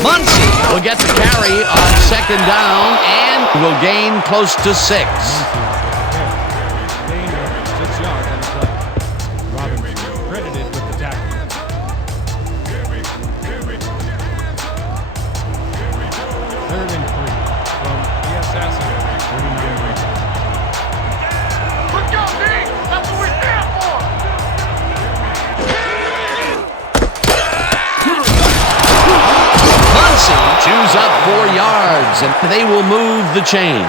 Muncie will get the carry on 2nd down and will gain close to 6. Gain of 6 yards on the play. Robinson credited with the tackle. 3rd and 3 from the Assassins, 39-yard line. Let's go, D. That's what we stand for. Muncie chews up 4 yards and they will move the chains.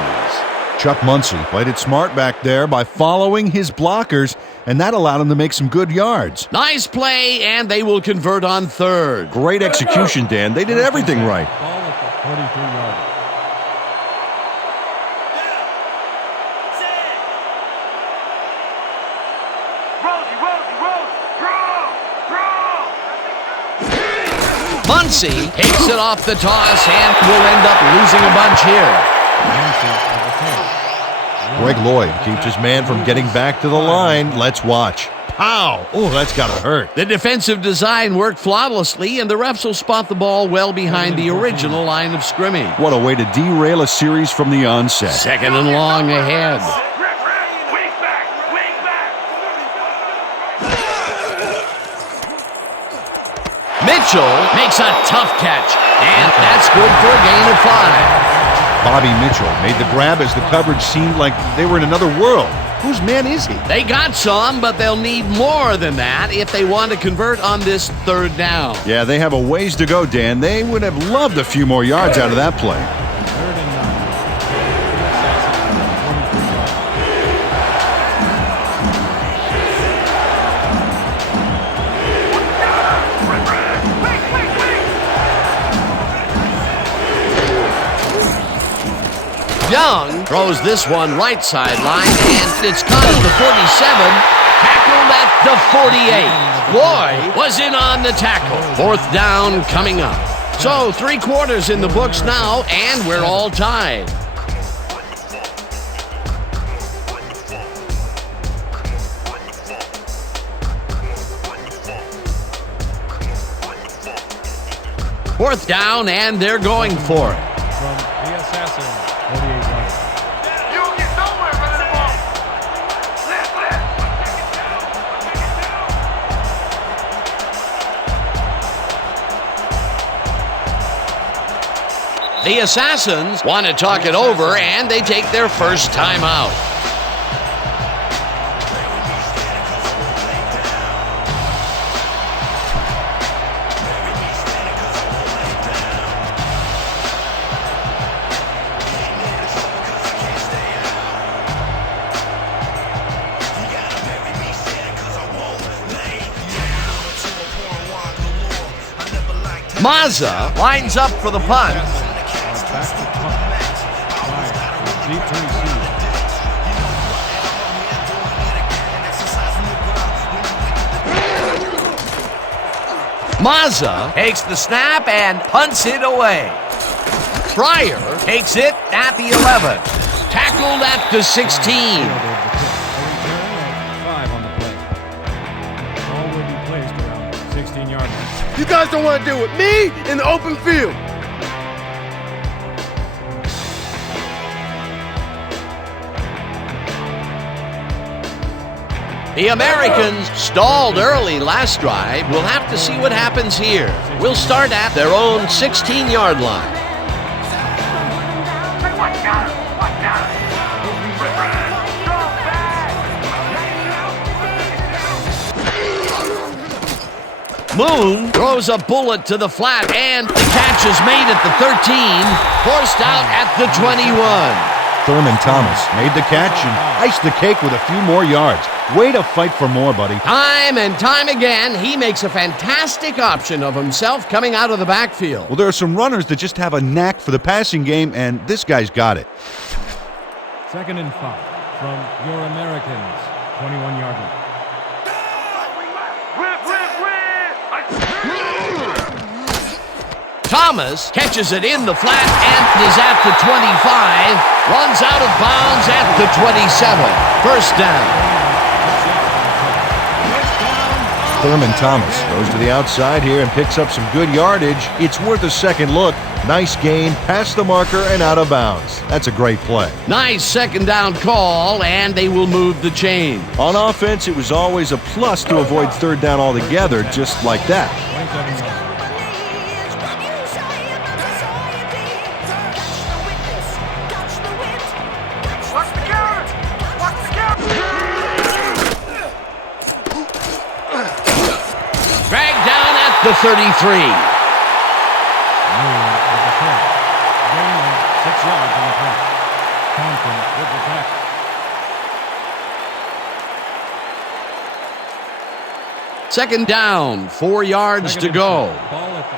Chuck Muncie played it smart back there by following his blockers, and that allowed him to make some good yards. Nice play, and they will convert on 3rd. Great execution, Dan. They did everything right. Ball at the 43-yard line. Muncie takes it off the toss and will end up losing a bunch here. Greg Lloyd keeps his man from getting back to the line. Let's watch. Pow! Oh, that's got to hurt. The defensive design worked flawlessly, and the refs will spot the ball well behind the original line of scrimmage. What a way to derail a series from the onset. 2nd and long ahead. Wing back. Mitchell makes a tough catch, and that's good for a gain of 5. Bobby Mitchell made the grab as the coverage seemed like they were in another world. Whose man is he? They got some, but they'll need more than that if they want to convert on this 3rd down. Yeah, they have a ways to go, Dan. They would have loved a few more yards out of that play. 3rd and 9. Young throws this one right sideline, and it's caught at the 47, tackled at the 48. Boy was in on the tackle. 4th down coming up. So 3 quarters in the books now, and we're all tied. Fourth down, and they're going for it. From the assassin, 48 yards. You don't get nowhere running the ball. The Assassins want to talk it over, and they take their first time out. Mazza lines up for the punt. Back to punt. Fire. Deep to receive. Mazza takes the snap and punts it away. Pryor takes it at the 11. Tackled at the 16. A return of 5 on the play. Ball will be placed around 16-yard line. You guys don't want to deal with me in the open field. The Americans stalled early last drive. We'll have to see what happens here. We'll start at their own 16-yard line. Watch out! Watch out! Drop back! Moon throws a bullet to the flat, and the catch is made at the 13, forced out at the 21. Thurman Thomas made the catch and iced the cake with a few more yards. Way to fight for more, buddy. Time and time again, he makes a fantastic option of himself coming out of the backfield. Well, there are some runners that just have a knack for the passing game, and this guy's got it. 2nd and 5 from your Americans, 21-yard line. Thomas catches it in the flat and is at the 25, runs out of bounds at the 27. First down. Thurman Thomas goes to the outside here and picks up some good yardage. It's worth a second look. Nice gain, past the marker and out of bounds. That's a great play. Nice 2nd down call, and they will move the chain. On offense, it was always a plus to avoid 3rd down altogether, just like that. 27 yards. Watch the counter! Watch the counter! Dragged down at the 33. Moon with the catch. Gain of 6 yards on the play. Thompson with the tackle. Second down, 4 yards to go. Ball at the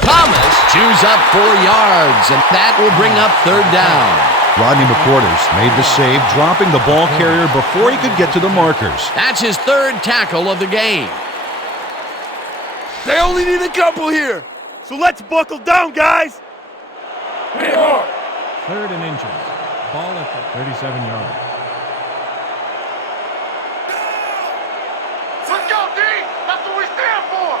Thomas chews up 4 yards, and that will bring up 3rd down. Rodney McQuarters made the save, dropping the ball carrier before he could get to the markers. That's his 3rd tackle of the game. They only need a couple here. So let's buckle down, guys. 3rd and inches. Ball at the 37-yard line. Let's go, D! That's what we stand for!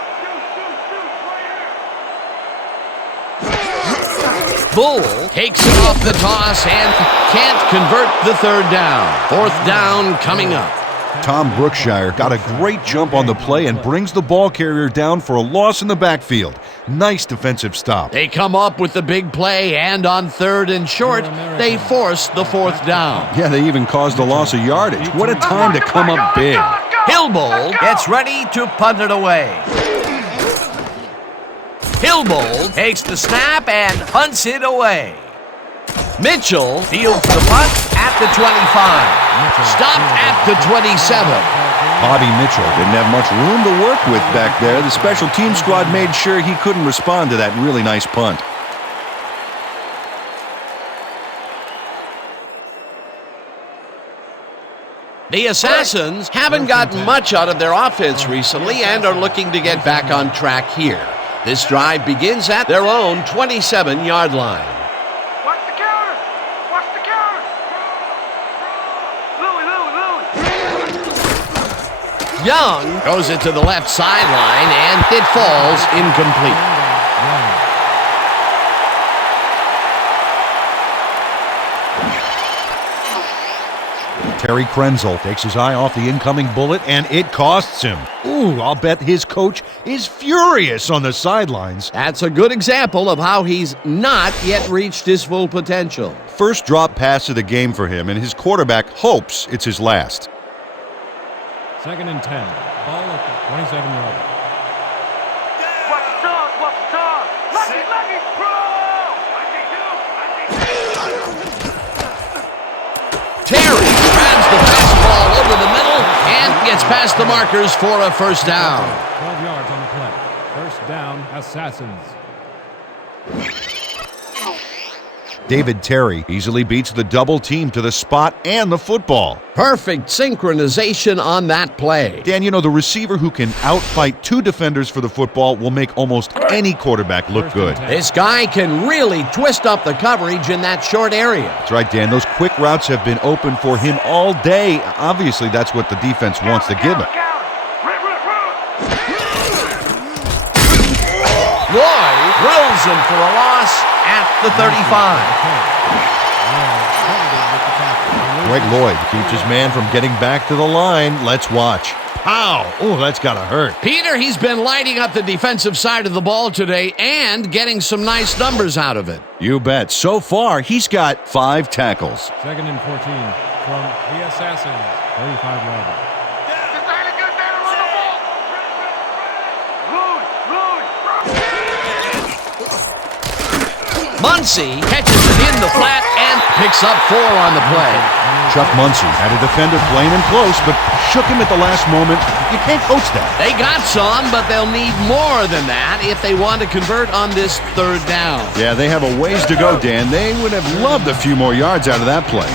Bull takes it off the toss and can't convert the 3rd down. 4th down coming up. Tom Brookshire got a great jump on the play and brings the ball carrier down for a loss in the backfield. Nice defensive stop. They come up with the big play, and on 3rd and short, they force the 4th down. Yeah, they even caused a loss of yardage. What a time to come up big. Hillbold gets ready to punt it away. Hillbold takes the snap and punts it away. Mitchell fields the punt at the 25. Stopped at the 27. Bobby Mitchell didn't have much room to work with back there. The special team squad made sure he couldn't respond to that really nice punt. The Assassins haven't gotten much out of their offense recently and are looking to get back on track here. This drive begins at their own 27-yard line. Watch the counter! Watch the counter! Louie! Young goes it to the left sideline, and it falls incomplete. Terry Krenzel takes his eye off the incoming bullet, and it costs him. Ooh, I'll bet his coach is furious on the sidelines. That's a good example of how he's not yet reached his full potential. First drop pass of the game for him, and his quarterback hopes it's his last. 2nd and 10. Ball at the 27-yard line. Watch the dog! Watch the dog! Lucky! Bro! Terry grabs the fastball over the middle and gets past the markers for a first down. 12 yards on the play. First down, Assassins. David Terry easily beats the double team to the spot and the football. Perfect synchronization on that play. Dan, you know, the receiver who can outfight two defenders for the football will make almost any quarterback look good. This guy can really twist up the coverage in that short area. That's right, Dan. Those quick routes have been open for him all day. Obviously, that's what the defense wants to give him. Lloyd drills him for a loss at the 35. Greg Lloyd keeps his man from getting back to the line. Let's watch. Pow! Oh, that's gotta hurt. Peter, he's been lighting up the defensive side of the ball today and getting some nice numbers out of it. You bet. So far, he's got 5 tackles. 2nd and 14 from the Assassins. 35-yard line. Muncy catches it in the flat and picks up 4 on the play. Chuck Muncy had a defender playing him close, but shook him at the last moment. You can't coach that. They got some, but they'll need more than that if they want to convert on this 3rd down. Yeah, they have a ways to go, Dan. They would have loved a few more yards out of that play.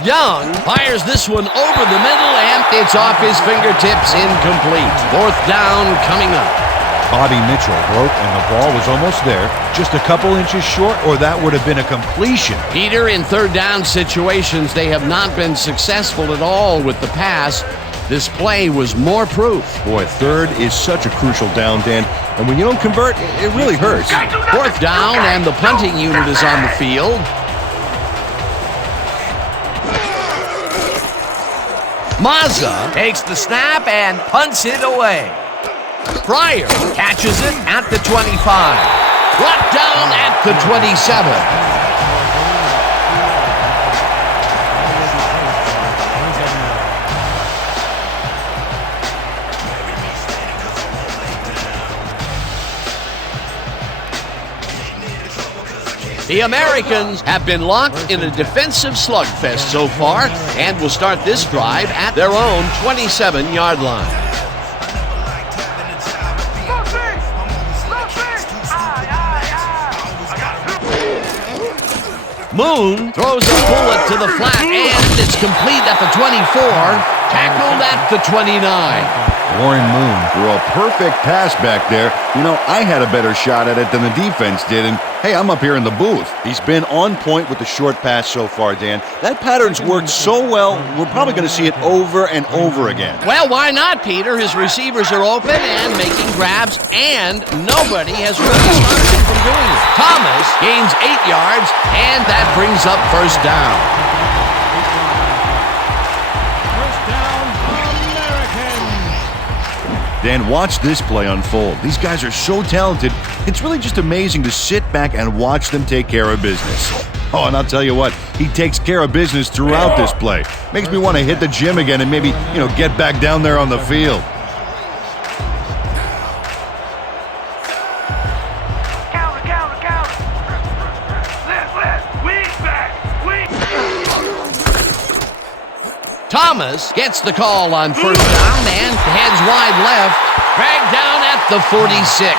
Young fires this one over the middle, and it's off his fingertips, incomplete. 4th down coming up. Bobby Mitchell broke, and the ball was almost there. Just a couple inches short, or that would have been a completion. Peter, in 3rd down situations, they have not been successful at all with the pass. This play was more proof. Boy, 3rd is such a crucial down, Dan. And when you don't convert, it really hurts. 4th down, and the punting unit is on the field. Mazza takes the snap and punts it away. Pryor catches it at the 25. Brought down at the 27. The Americans have been locked in a defensive slugfest so far and will start this drive at their own 27-yard line. Moon throws a bullet to the flat, and it's complete at the 24, tackled at the 29. Warren Moon threw a perfect pass back there. You know, I had a better shot at it than the defense did, and hey, I'm up here in the booth. He's been on point with the short pass so far, Dan. That pattern's worked so well, we're probably going to see it over and over again. Well, why not, Peter? His receivers are open and making grabs, and nobody has really stopped him from doing it. Thomas gains 8 yards, and that brings up 1st down. Dan, watch this play unfold. These guys are so talented, it's really just amazing to sit back and watch them take care of business. Oh, and I'll tell you what, he takes care of business throughout this play. Makes me want to hit the gym again and maybe, get back down there on the field. Counter, counter, counter. Left, wing back, wing. Thomas gets the call on first down and heads wide left, dragged down at the 46.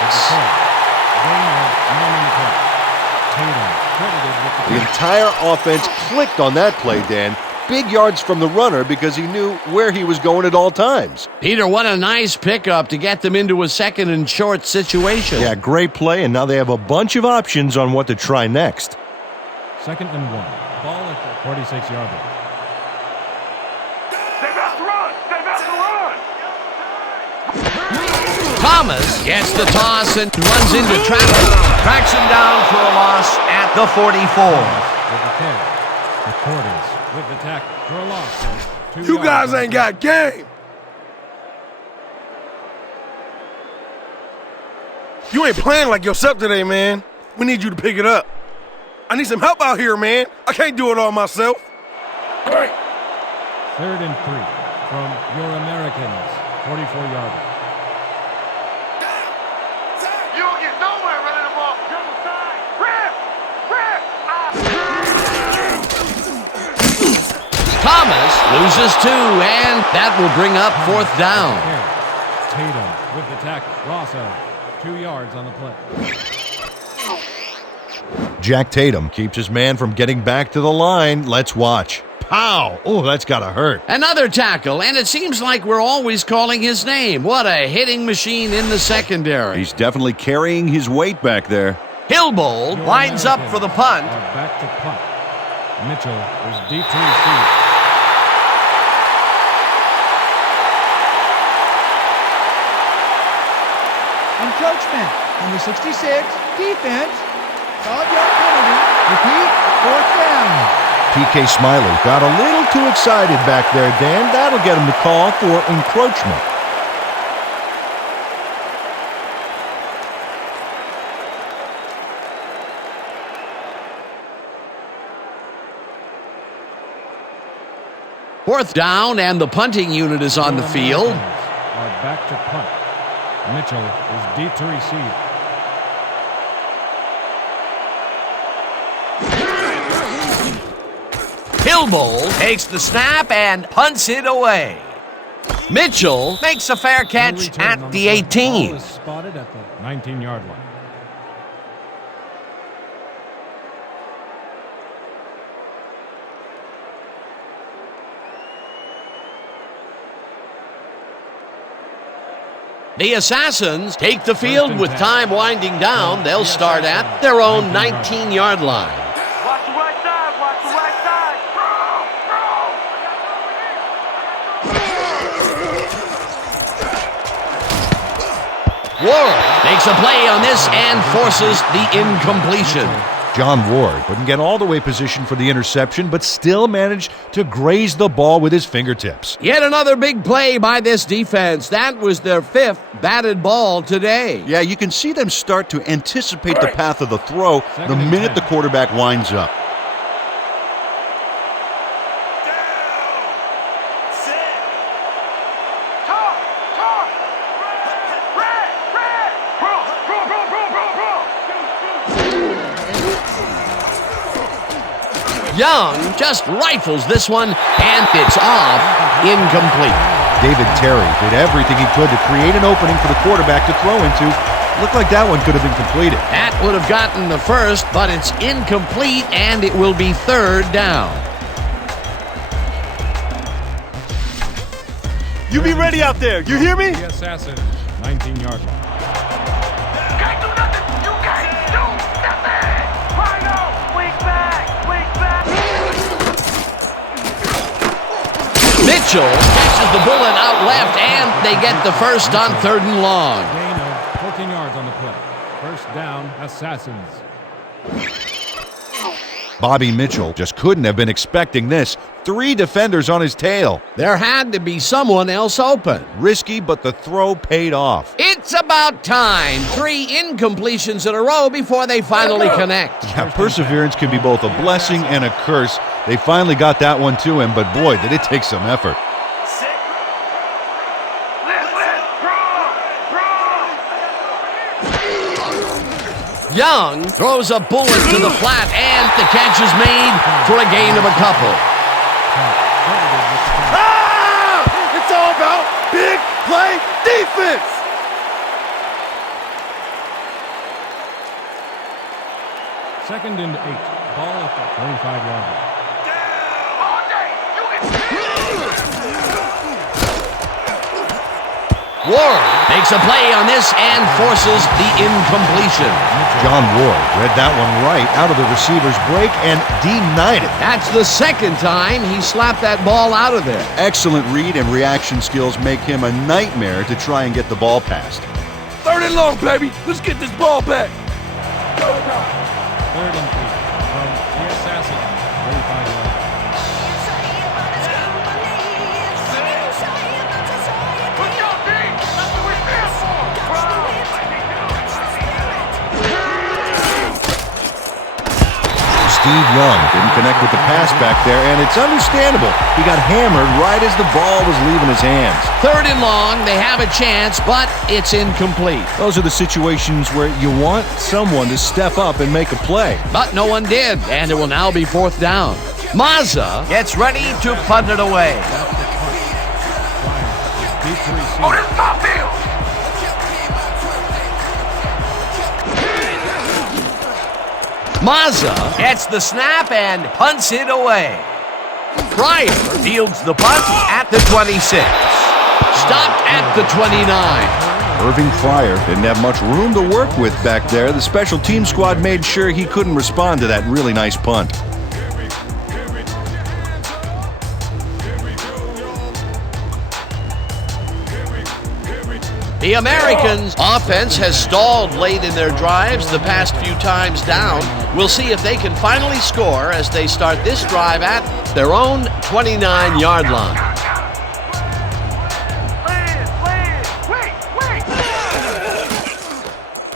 The entire offense clicked on that play, Dan. Big yards from the runner because he knew where he was going at all times. Peter, what a nice pickup to get them into a second and short situation. Yeah, great play, and now they have a bunch of options on what to try next. 2nd and 1. Ball at the 46-yard line. They about to run. Thomas gets the toss and runs into traffic. Tracks him down for a loss at the 44. With the carry. The Quarters with the tackle for a loss of 2 You yards. guys ain't got game. You ain't playing like yourself today, man. We need you to pick it up. I need some help out here, man. I can't do it all myself. 3rd and 3 from your Americans. 44-yard line. You don't get nowhere running the ball. Double side. Rip. Thomas loses 2, and that will bring up 4th down. Tatum with the tackle. Loss of 2 yards on the play. Jack Tatum keeps his man from getting back to the line. Let's watch. Pow! Oh, that's gotta hurt. Another tackle, and it seems like we're always calling his name. What a hitting machine in the secondary. He's definitely carrying his weight back there. Hillbold lines up for the punt. Are back to punt. Mitchell is deep to receive. Encroachment. Number 66. Defense. 5-yard penalty. Repeat. 4th down. PK Smiley got a little too excited back there, Dan. That'll get him to call for encroachment. Fourth down, and the punting unit is on the field. Are back to punt. Mitchell is deep to receive. Hillbold takes the snap and punts it away. Mitchell makes a fair catch at the 18. Ball is spotted at the 19-yard line. The Assassins take the field with time winding down. They'll start at their own 19-yard line. Watch the right side. Watch the right side. Ward makes a play on this and forces the incompletion. John Ward couldn't get all the way positioned for the interception, but still managed to graze the ball with his fingertips. Yet another big play by this defense. That was their 5th batted ball today. Yeah, you can see them start to anticipate the path of the throw the minute the quarterback winds up. Young just rifles this one, and it's off, incomplete. David Terry did everything he could to create an opening for the quarterback to throw into. Looked like that one could have been completed. That would have gotten the first, but it's incomplete, and it will be 3rd down. You be ready out there. You hear me? The Assassins, 19-yard line. Can't do nothing. You can't do nothing. Final. Weak back. Mitchell catches the bullet out left, and they get the first on 3rd and long. Gain of 14 yards on the play. First down, Assassins. Bobby Mitchell just couldn't have been expecting this. 3 defenders on his tail. There had to be someone else open. Risky, but the throw paid off. It's about time. 3 incompletions in a row before they finally connect. Yeah, perseverance can be both a blessing and a curse. They finally got that one to him, but boy, did it take some effort. Young throws a bullet to the flat, and the catch is made for a gain of a couple. It's all about big play defense. Second and 8. Ball at the 35-yard line. Ward makes a play on this and forces the incompletion. John Ward read that one right out of the receiver's break and denied it. That's the second time he slapped that ball out of there. Excellent read and reaction skills make him a nightmare to try and get the ball past. 3rd and long, baby. Let's get this ball back. 3rd and 3 from the assassin, 35 yards. Steve Young didn't connect with the pass back there, and it's understandable. He got hammered right as the ball was leaving his hands. 3rd and long, they have a chance, but it's incomplete. Those are the situations where you want someone to step up and make a play. But no one did, and it will now be 4th down. Mazza gets ready to punt it away. Oh, this is my field! Mazza gets the snap and punts it away. Pryor fields the punt at the 26. Stopped at the 29. Irving Pryor didn't have much room to work with back there. The special team squad made sure he couldn't respond to that really nice punt. The Americans' offense has stalled late in their drives the past few times down. We'll see if they can finally score as they start this drive at their own 29-yard line.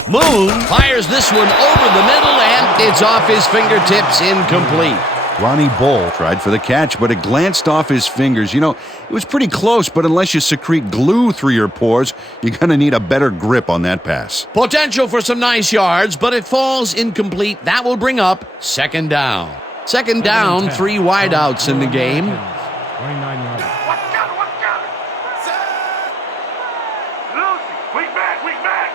Moon fires this one over the middle, and it's off his fingertips, incomplete. Ronnie Bull tried for the catch, but it glanced off his fingers. You know, it was pretty close, but unless you secrete glue through your pores, you're going to need a better grip on that pass. Potential for some nice yards, but it falls incomplete. That will bring up 2nd down. 2nd down, 3 wideouts in the game. 29 yards. Watch out! Lucy, we back!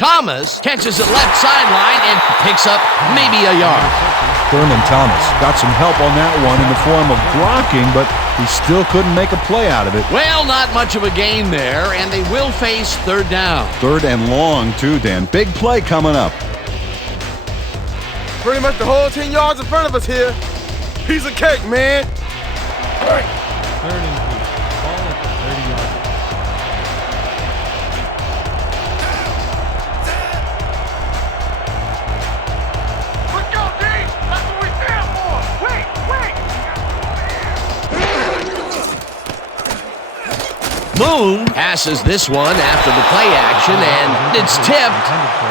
Thomas catches it left sideline and picks up maybe a yard. Thurman Thomas got some help on that one in the form of blocking, but he still couldn't make a play out of it. Well, not much of a gain there, and they will face 3rd down. 3rd and long, too, Dan. Big play coming up. Pretty much the whole 10 yards in front of us here. Piece of cake, man. 3rd and 3. Ball at the 30-yard line. Moon passes this one after the play action, and it's tipped.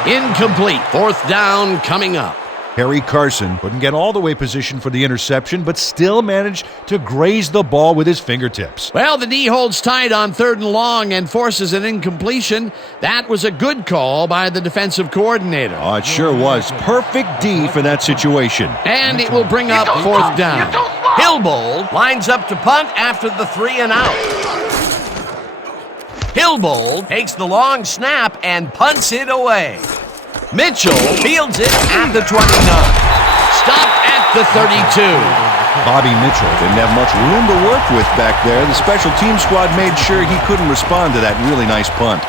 Incomplete. 4th down coming up. Harry Carson couldn't get all the way positioned for the interception, but still managed to graze the ball with his fingertips. Well, the D holds tight on 3rd and long and forces an incompletion. That was a good call by the defensive coordinator. Oh, it sure was. Perfect D for that situation. And it will bring up 4th down. Hillbold lines up to punt after the 3 and out. Hillbold takes the long snap and punts it away. Mitchell fields it at the 29. Stopped at the 32. Bobby Mitchell didn't have much room to work with back there. The special team squad made sure he couldn't respond to that really nice punt.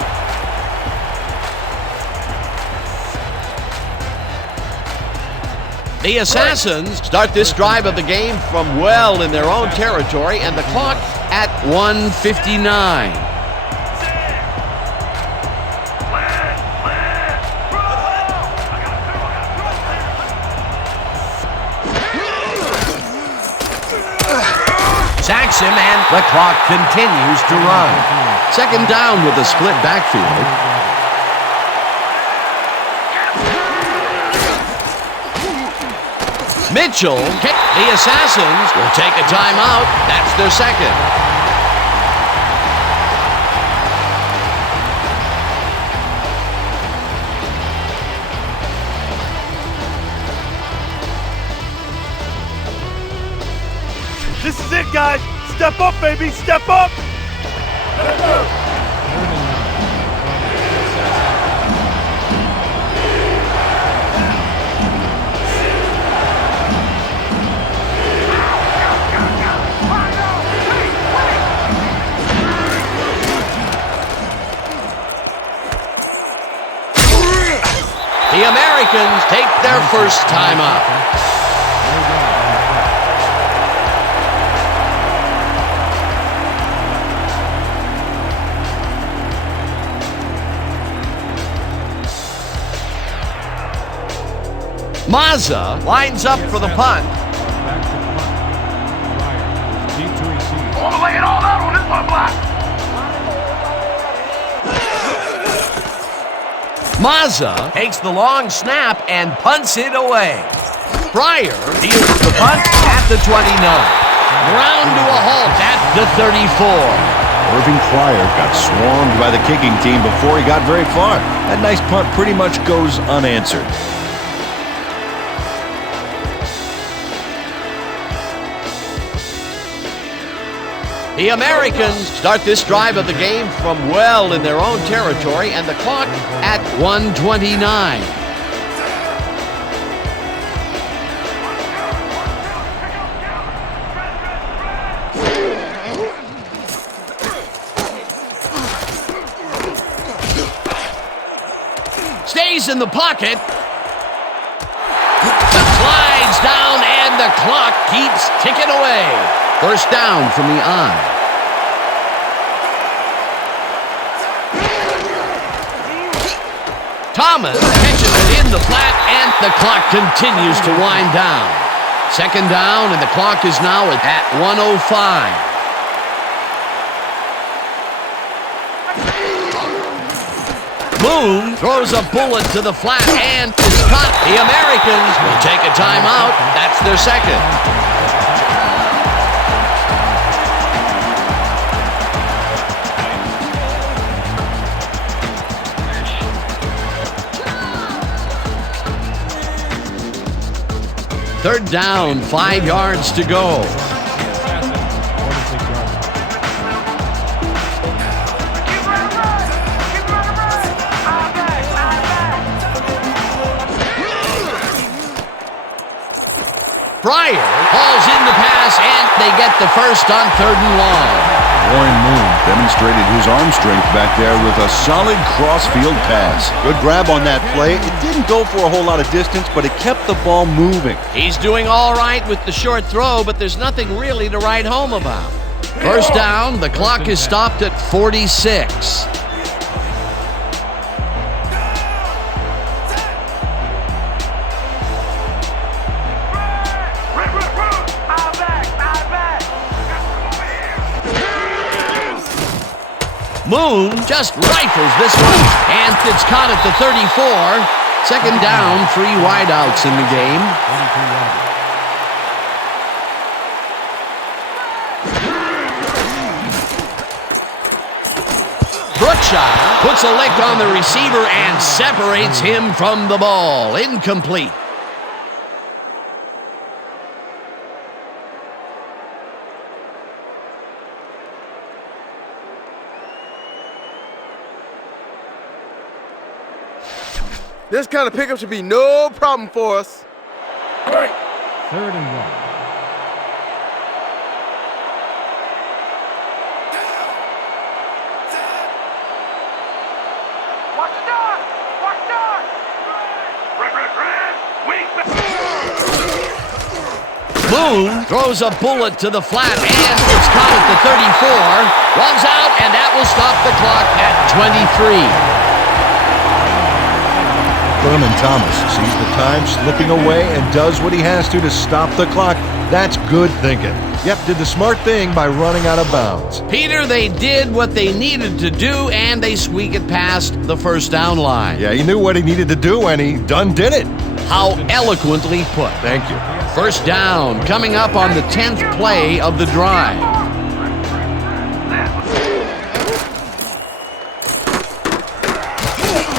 The Assassins start this drive of the game from well in their own territory, and the clock at 1:59. sacks him, and the clock continues to run. Second down with a split backfield. Mitchell, the Assassins will take a timeout. That's their second. This is it, guys. Step up, baby. Step up. The Americans take their first timeout. Mazza lines up for the punt. Back to punt. Pryor, deep to receive. I'm gonna lay it all out on this one block. Mazza takes the long snap and punts it away. Pryor deals with the punt at the 29. Ground to a halt at the 34. Irving Pryor got swarmed by the kicking team before he got very far. That nice punt pretty much goes unanswered. The Americans start this drive of the game from well in their own territory, and the clock at 1:29. Stays in the pocket. Slides down, and the clock keeps ticking away. First down from the eye. Thomas catches it in the flat, and the clock continues to wind down. Second down, and the clock is now at 1:05. Moon throws a bullet to the flat, and it's caught. The Americans will take a timeout. That's their second. Third down, 5 yards to go. Pryor hauls in the pass, and they get the first on 3rd and long. Warren Moon demonstrated his arm strength back there with a solid cross-field pass. Good grab on that play. It didn't go for a whole lot of distance, but it kept the ball moving. He's doing all right with the short throw, but there's nothing really to write home about. First down, the clock is stopped at 46. Moon just rifles this one, and it's caught at the 34. Second down, 3 wideouts in the game. Brookshire puts a lick on the receiver and separates him from the ball. Incomplete. This kind of pickup should be no problem for us. 3rd and 1. Watch the dog! Watch the dog! Moon throws a bullet to the flat, and it's caught at the 34. Runs out, and that will stop the clock at 23. Thurman Thomas sees the time slipping away and does what he has to stop the clock. That's good thinking. Yep, did the smart thing by running out of bounds. Peter, they did what they needed to do, and they squeak it past the first down line. Yeah, he knew what he needed to do, and he done did it. How eloquently put. Thank you. First down, coming up on the 10th play of the drive.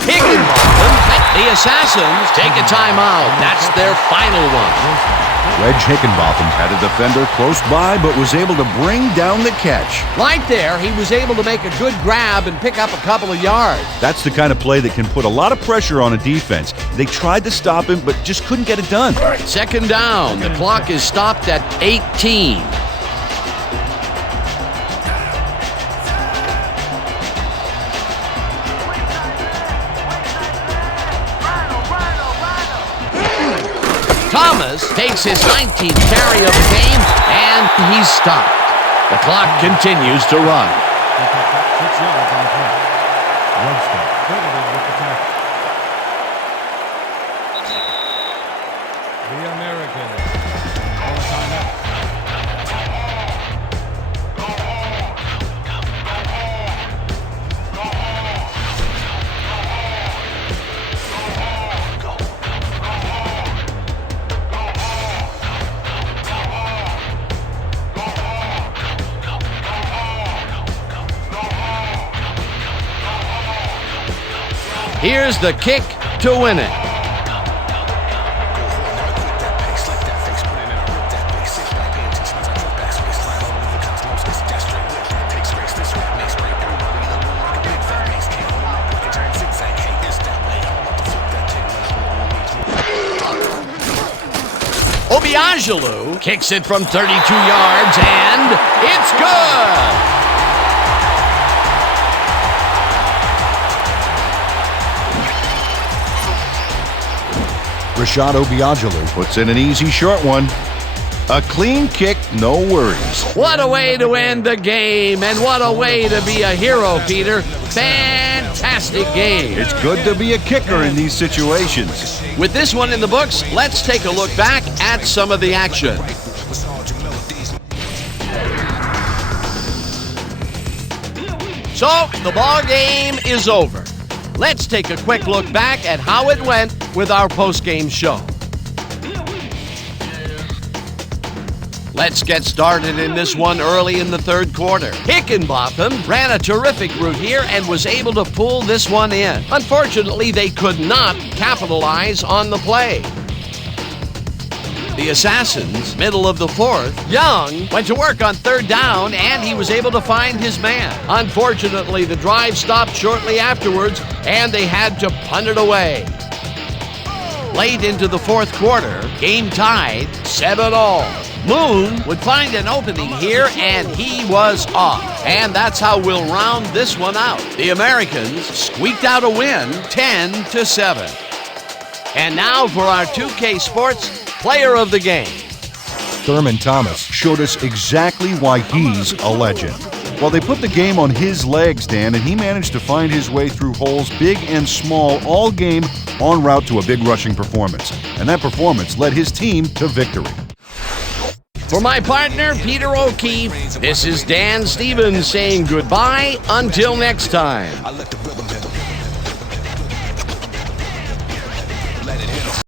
Higginbotham, the Assassins take a timeout. That's their final one. Reg Higginbotham had a defender close by, but was able to bring down the catch. Right there, he was able to make a good grab and pick up a couple of yards. That's the kind of play that can put a lot of pressure on a defense. They tried to stop him, but just couldn't get it done. Second down, the clock is stopped at 18. Thomas takes his 19th carry of the game, and he's stopped. The clock continues to run. 6 yards on the play. Webster credited with the tackle. The Americans call a timeout. Here's the kick to win it. Obiagelu kicks it from 32 yards, and it's good! Rashad Obiagelu puts in an easy short one. A clean kick, no worries. What a way to end the game, and what a way to be a hero, Peter. Fantastic game. It's good to be a kicker in these situations. With this one in the books, let's take a look back at some of the action. So, the ball game is over. Let's take a quick look back at how it went with our post-game show. Let's get started in this one early in the third quarter. Higginbotham ran a terrific route here and was able to pull this one in. Unfortunately, they could not capitalize on the play. The Assassins, middle of the fourth, Young went to work on third down, and he was able to find his man. Unfortunately, the drive stopped shortly afterwards, and they had to punt it away. Late into the fourth quarter, game tied, 7-all. Moon would find an opening here, and he was off. And that's how we'll round this one out. The Americans squeaked out a win, 10-7. And now for our 2K Sports Player of the Game. Thurman Thomas showed us exactly why he's a legend. Well, they put the game on his legs, Dan, and he managed to find his way through holes big and small all game en route to a big rushing performance. And that performance led his team to victory. For my partner, Peter O'Keefe, this is Dan Stevens saying goodbye until next time.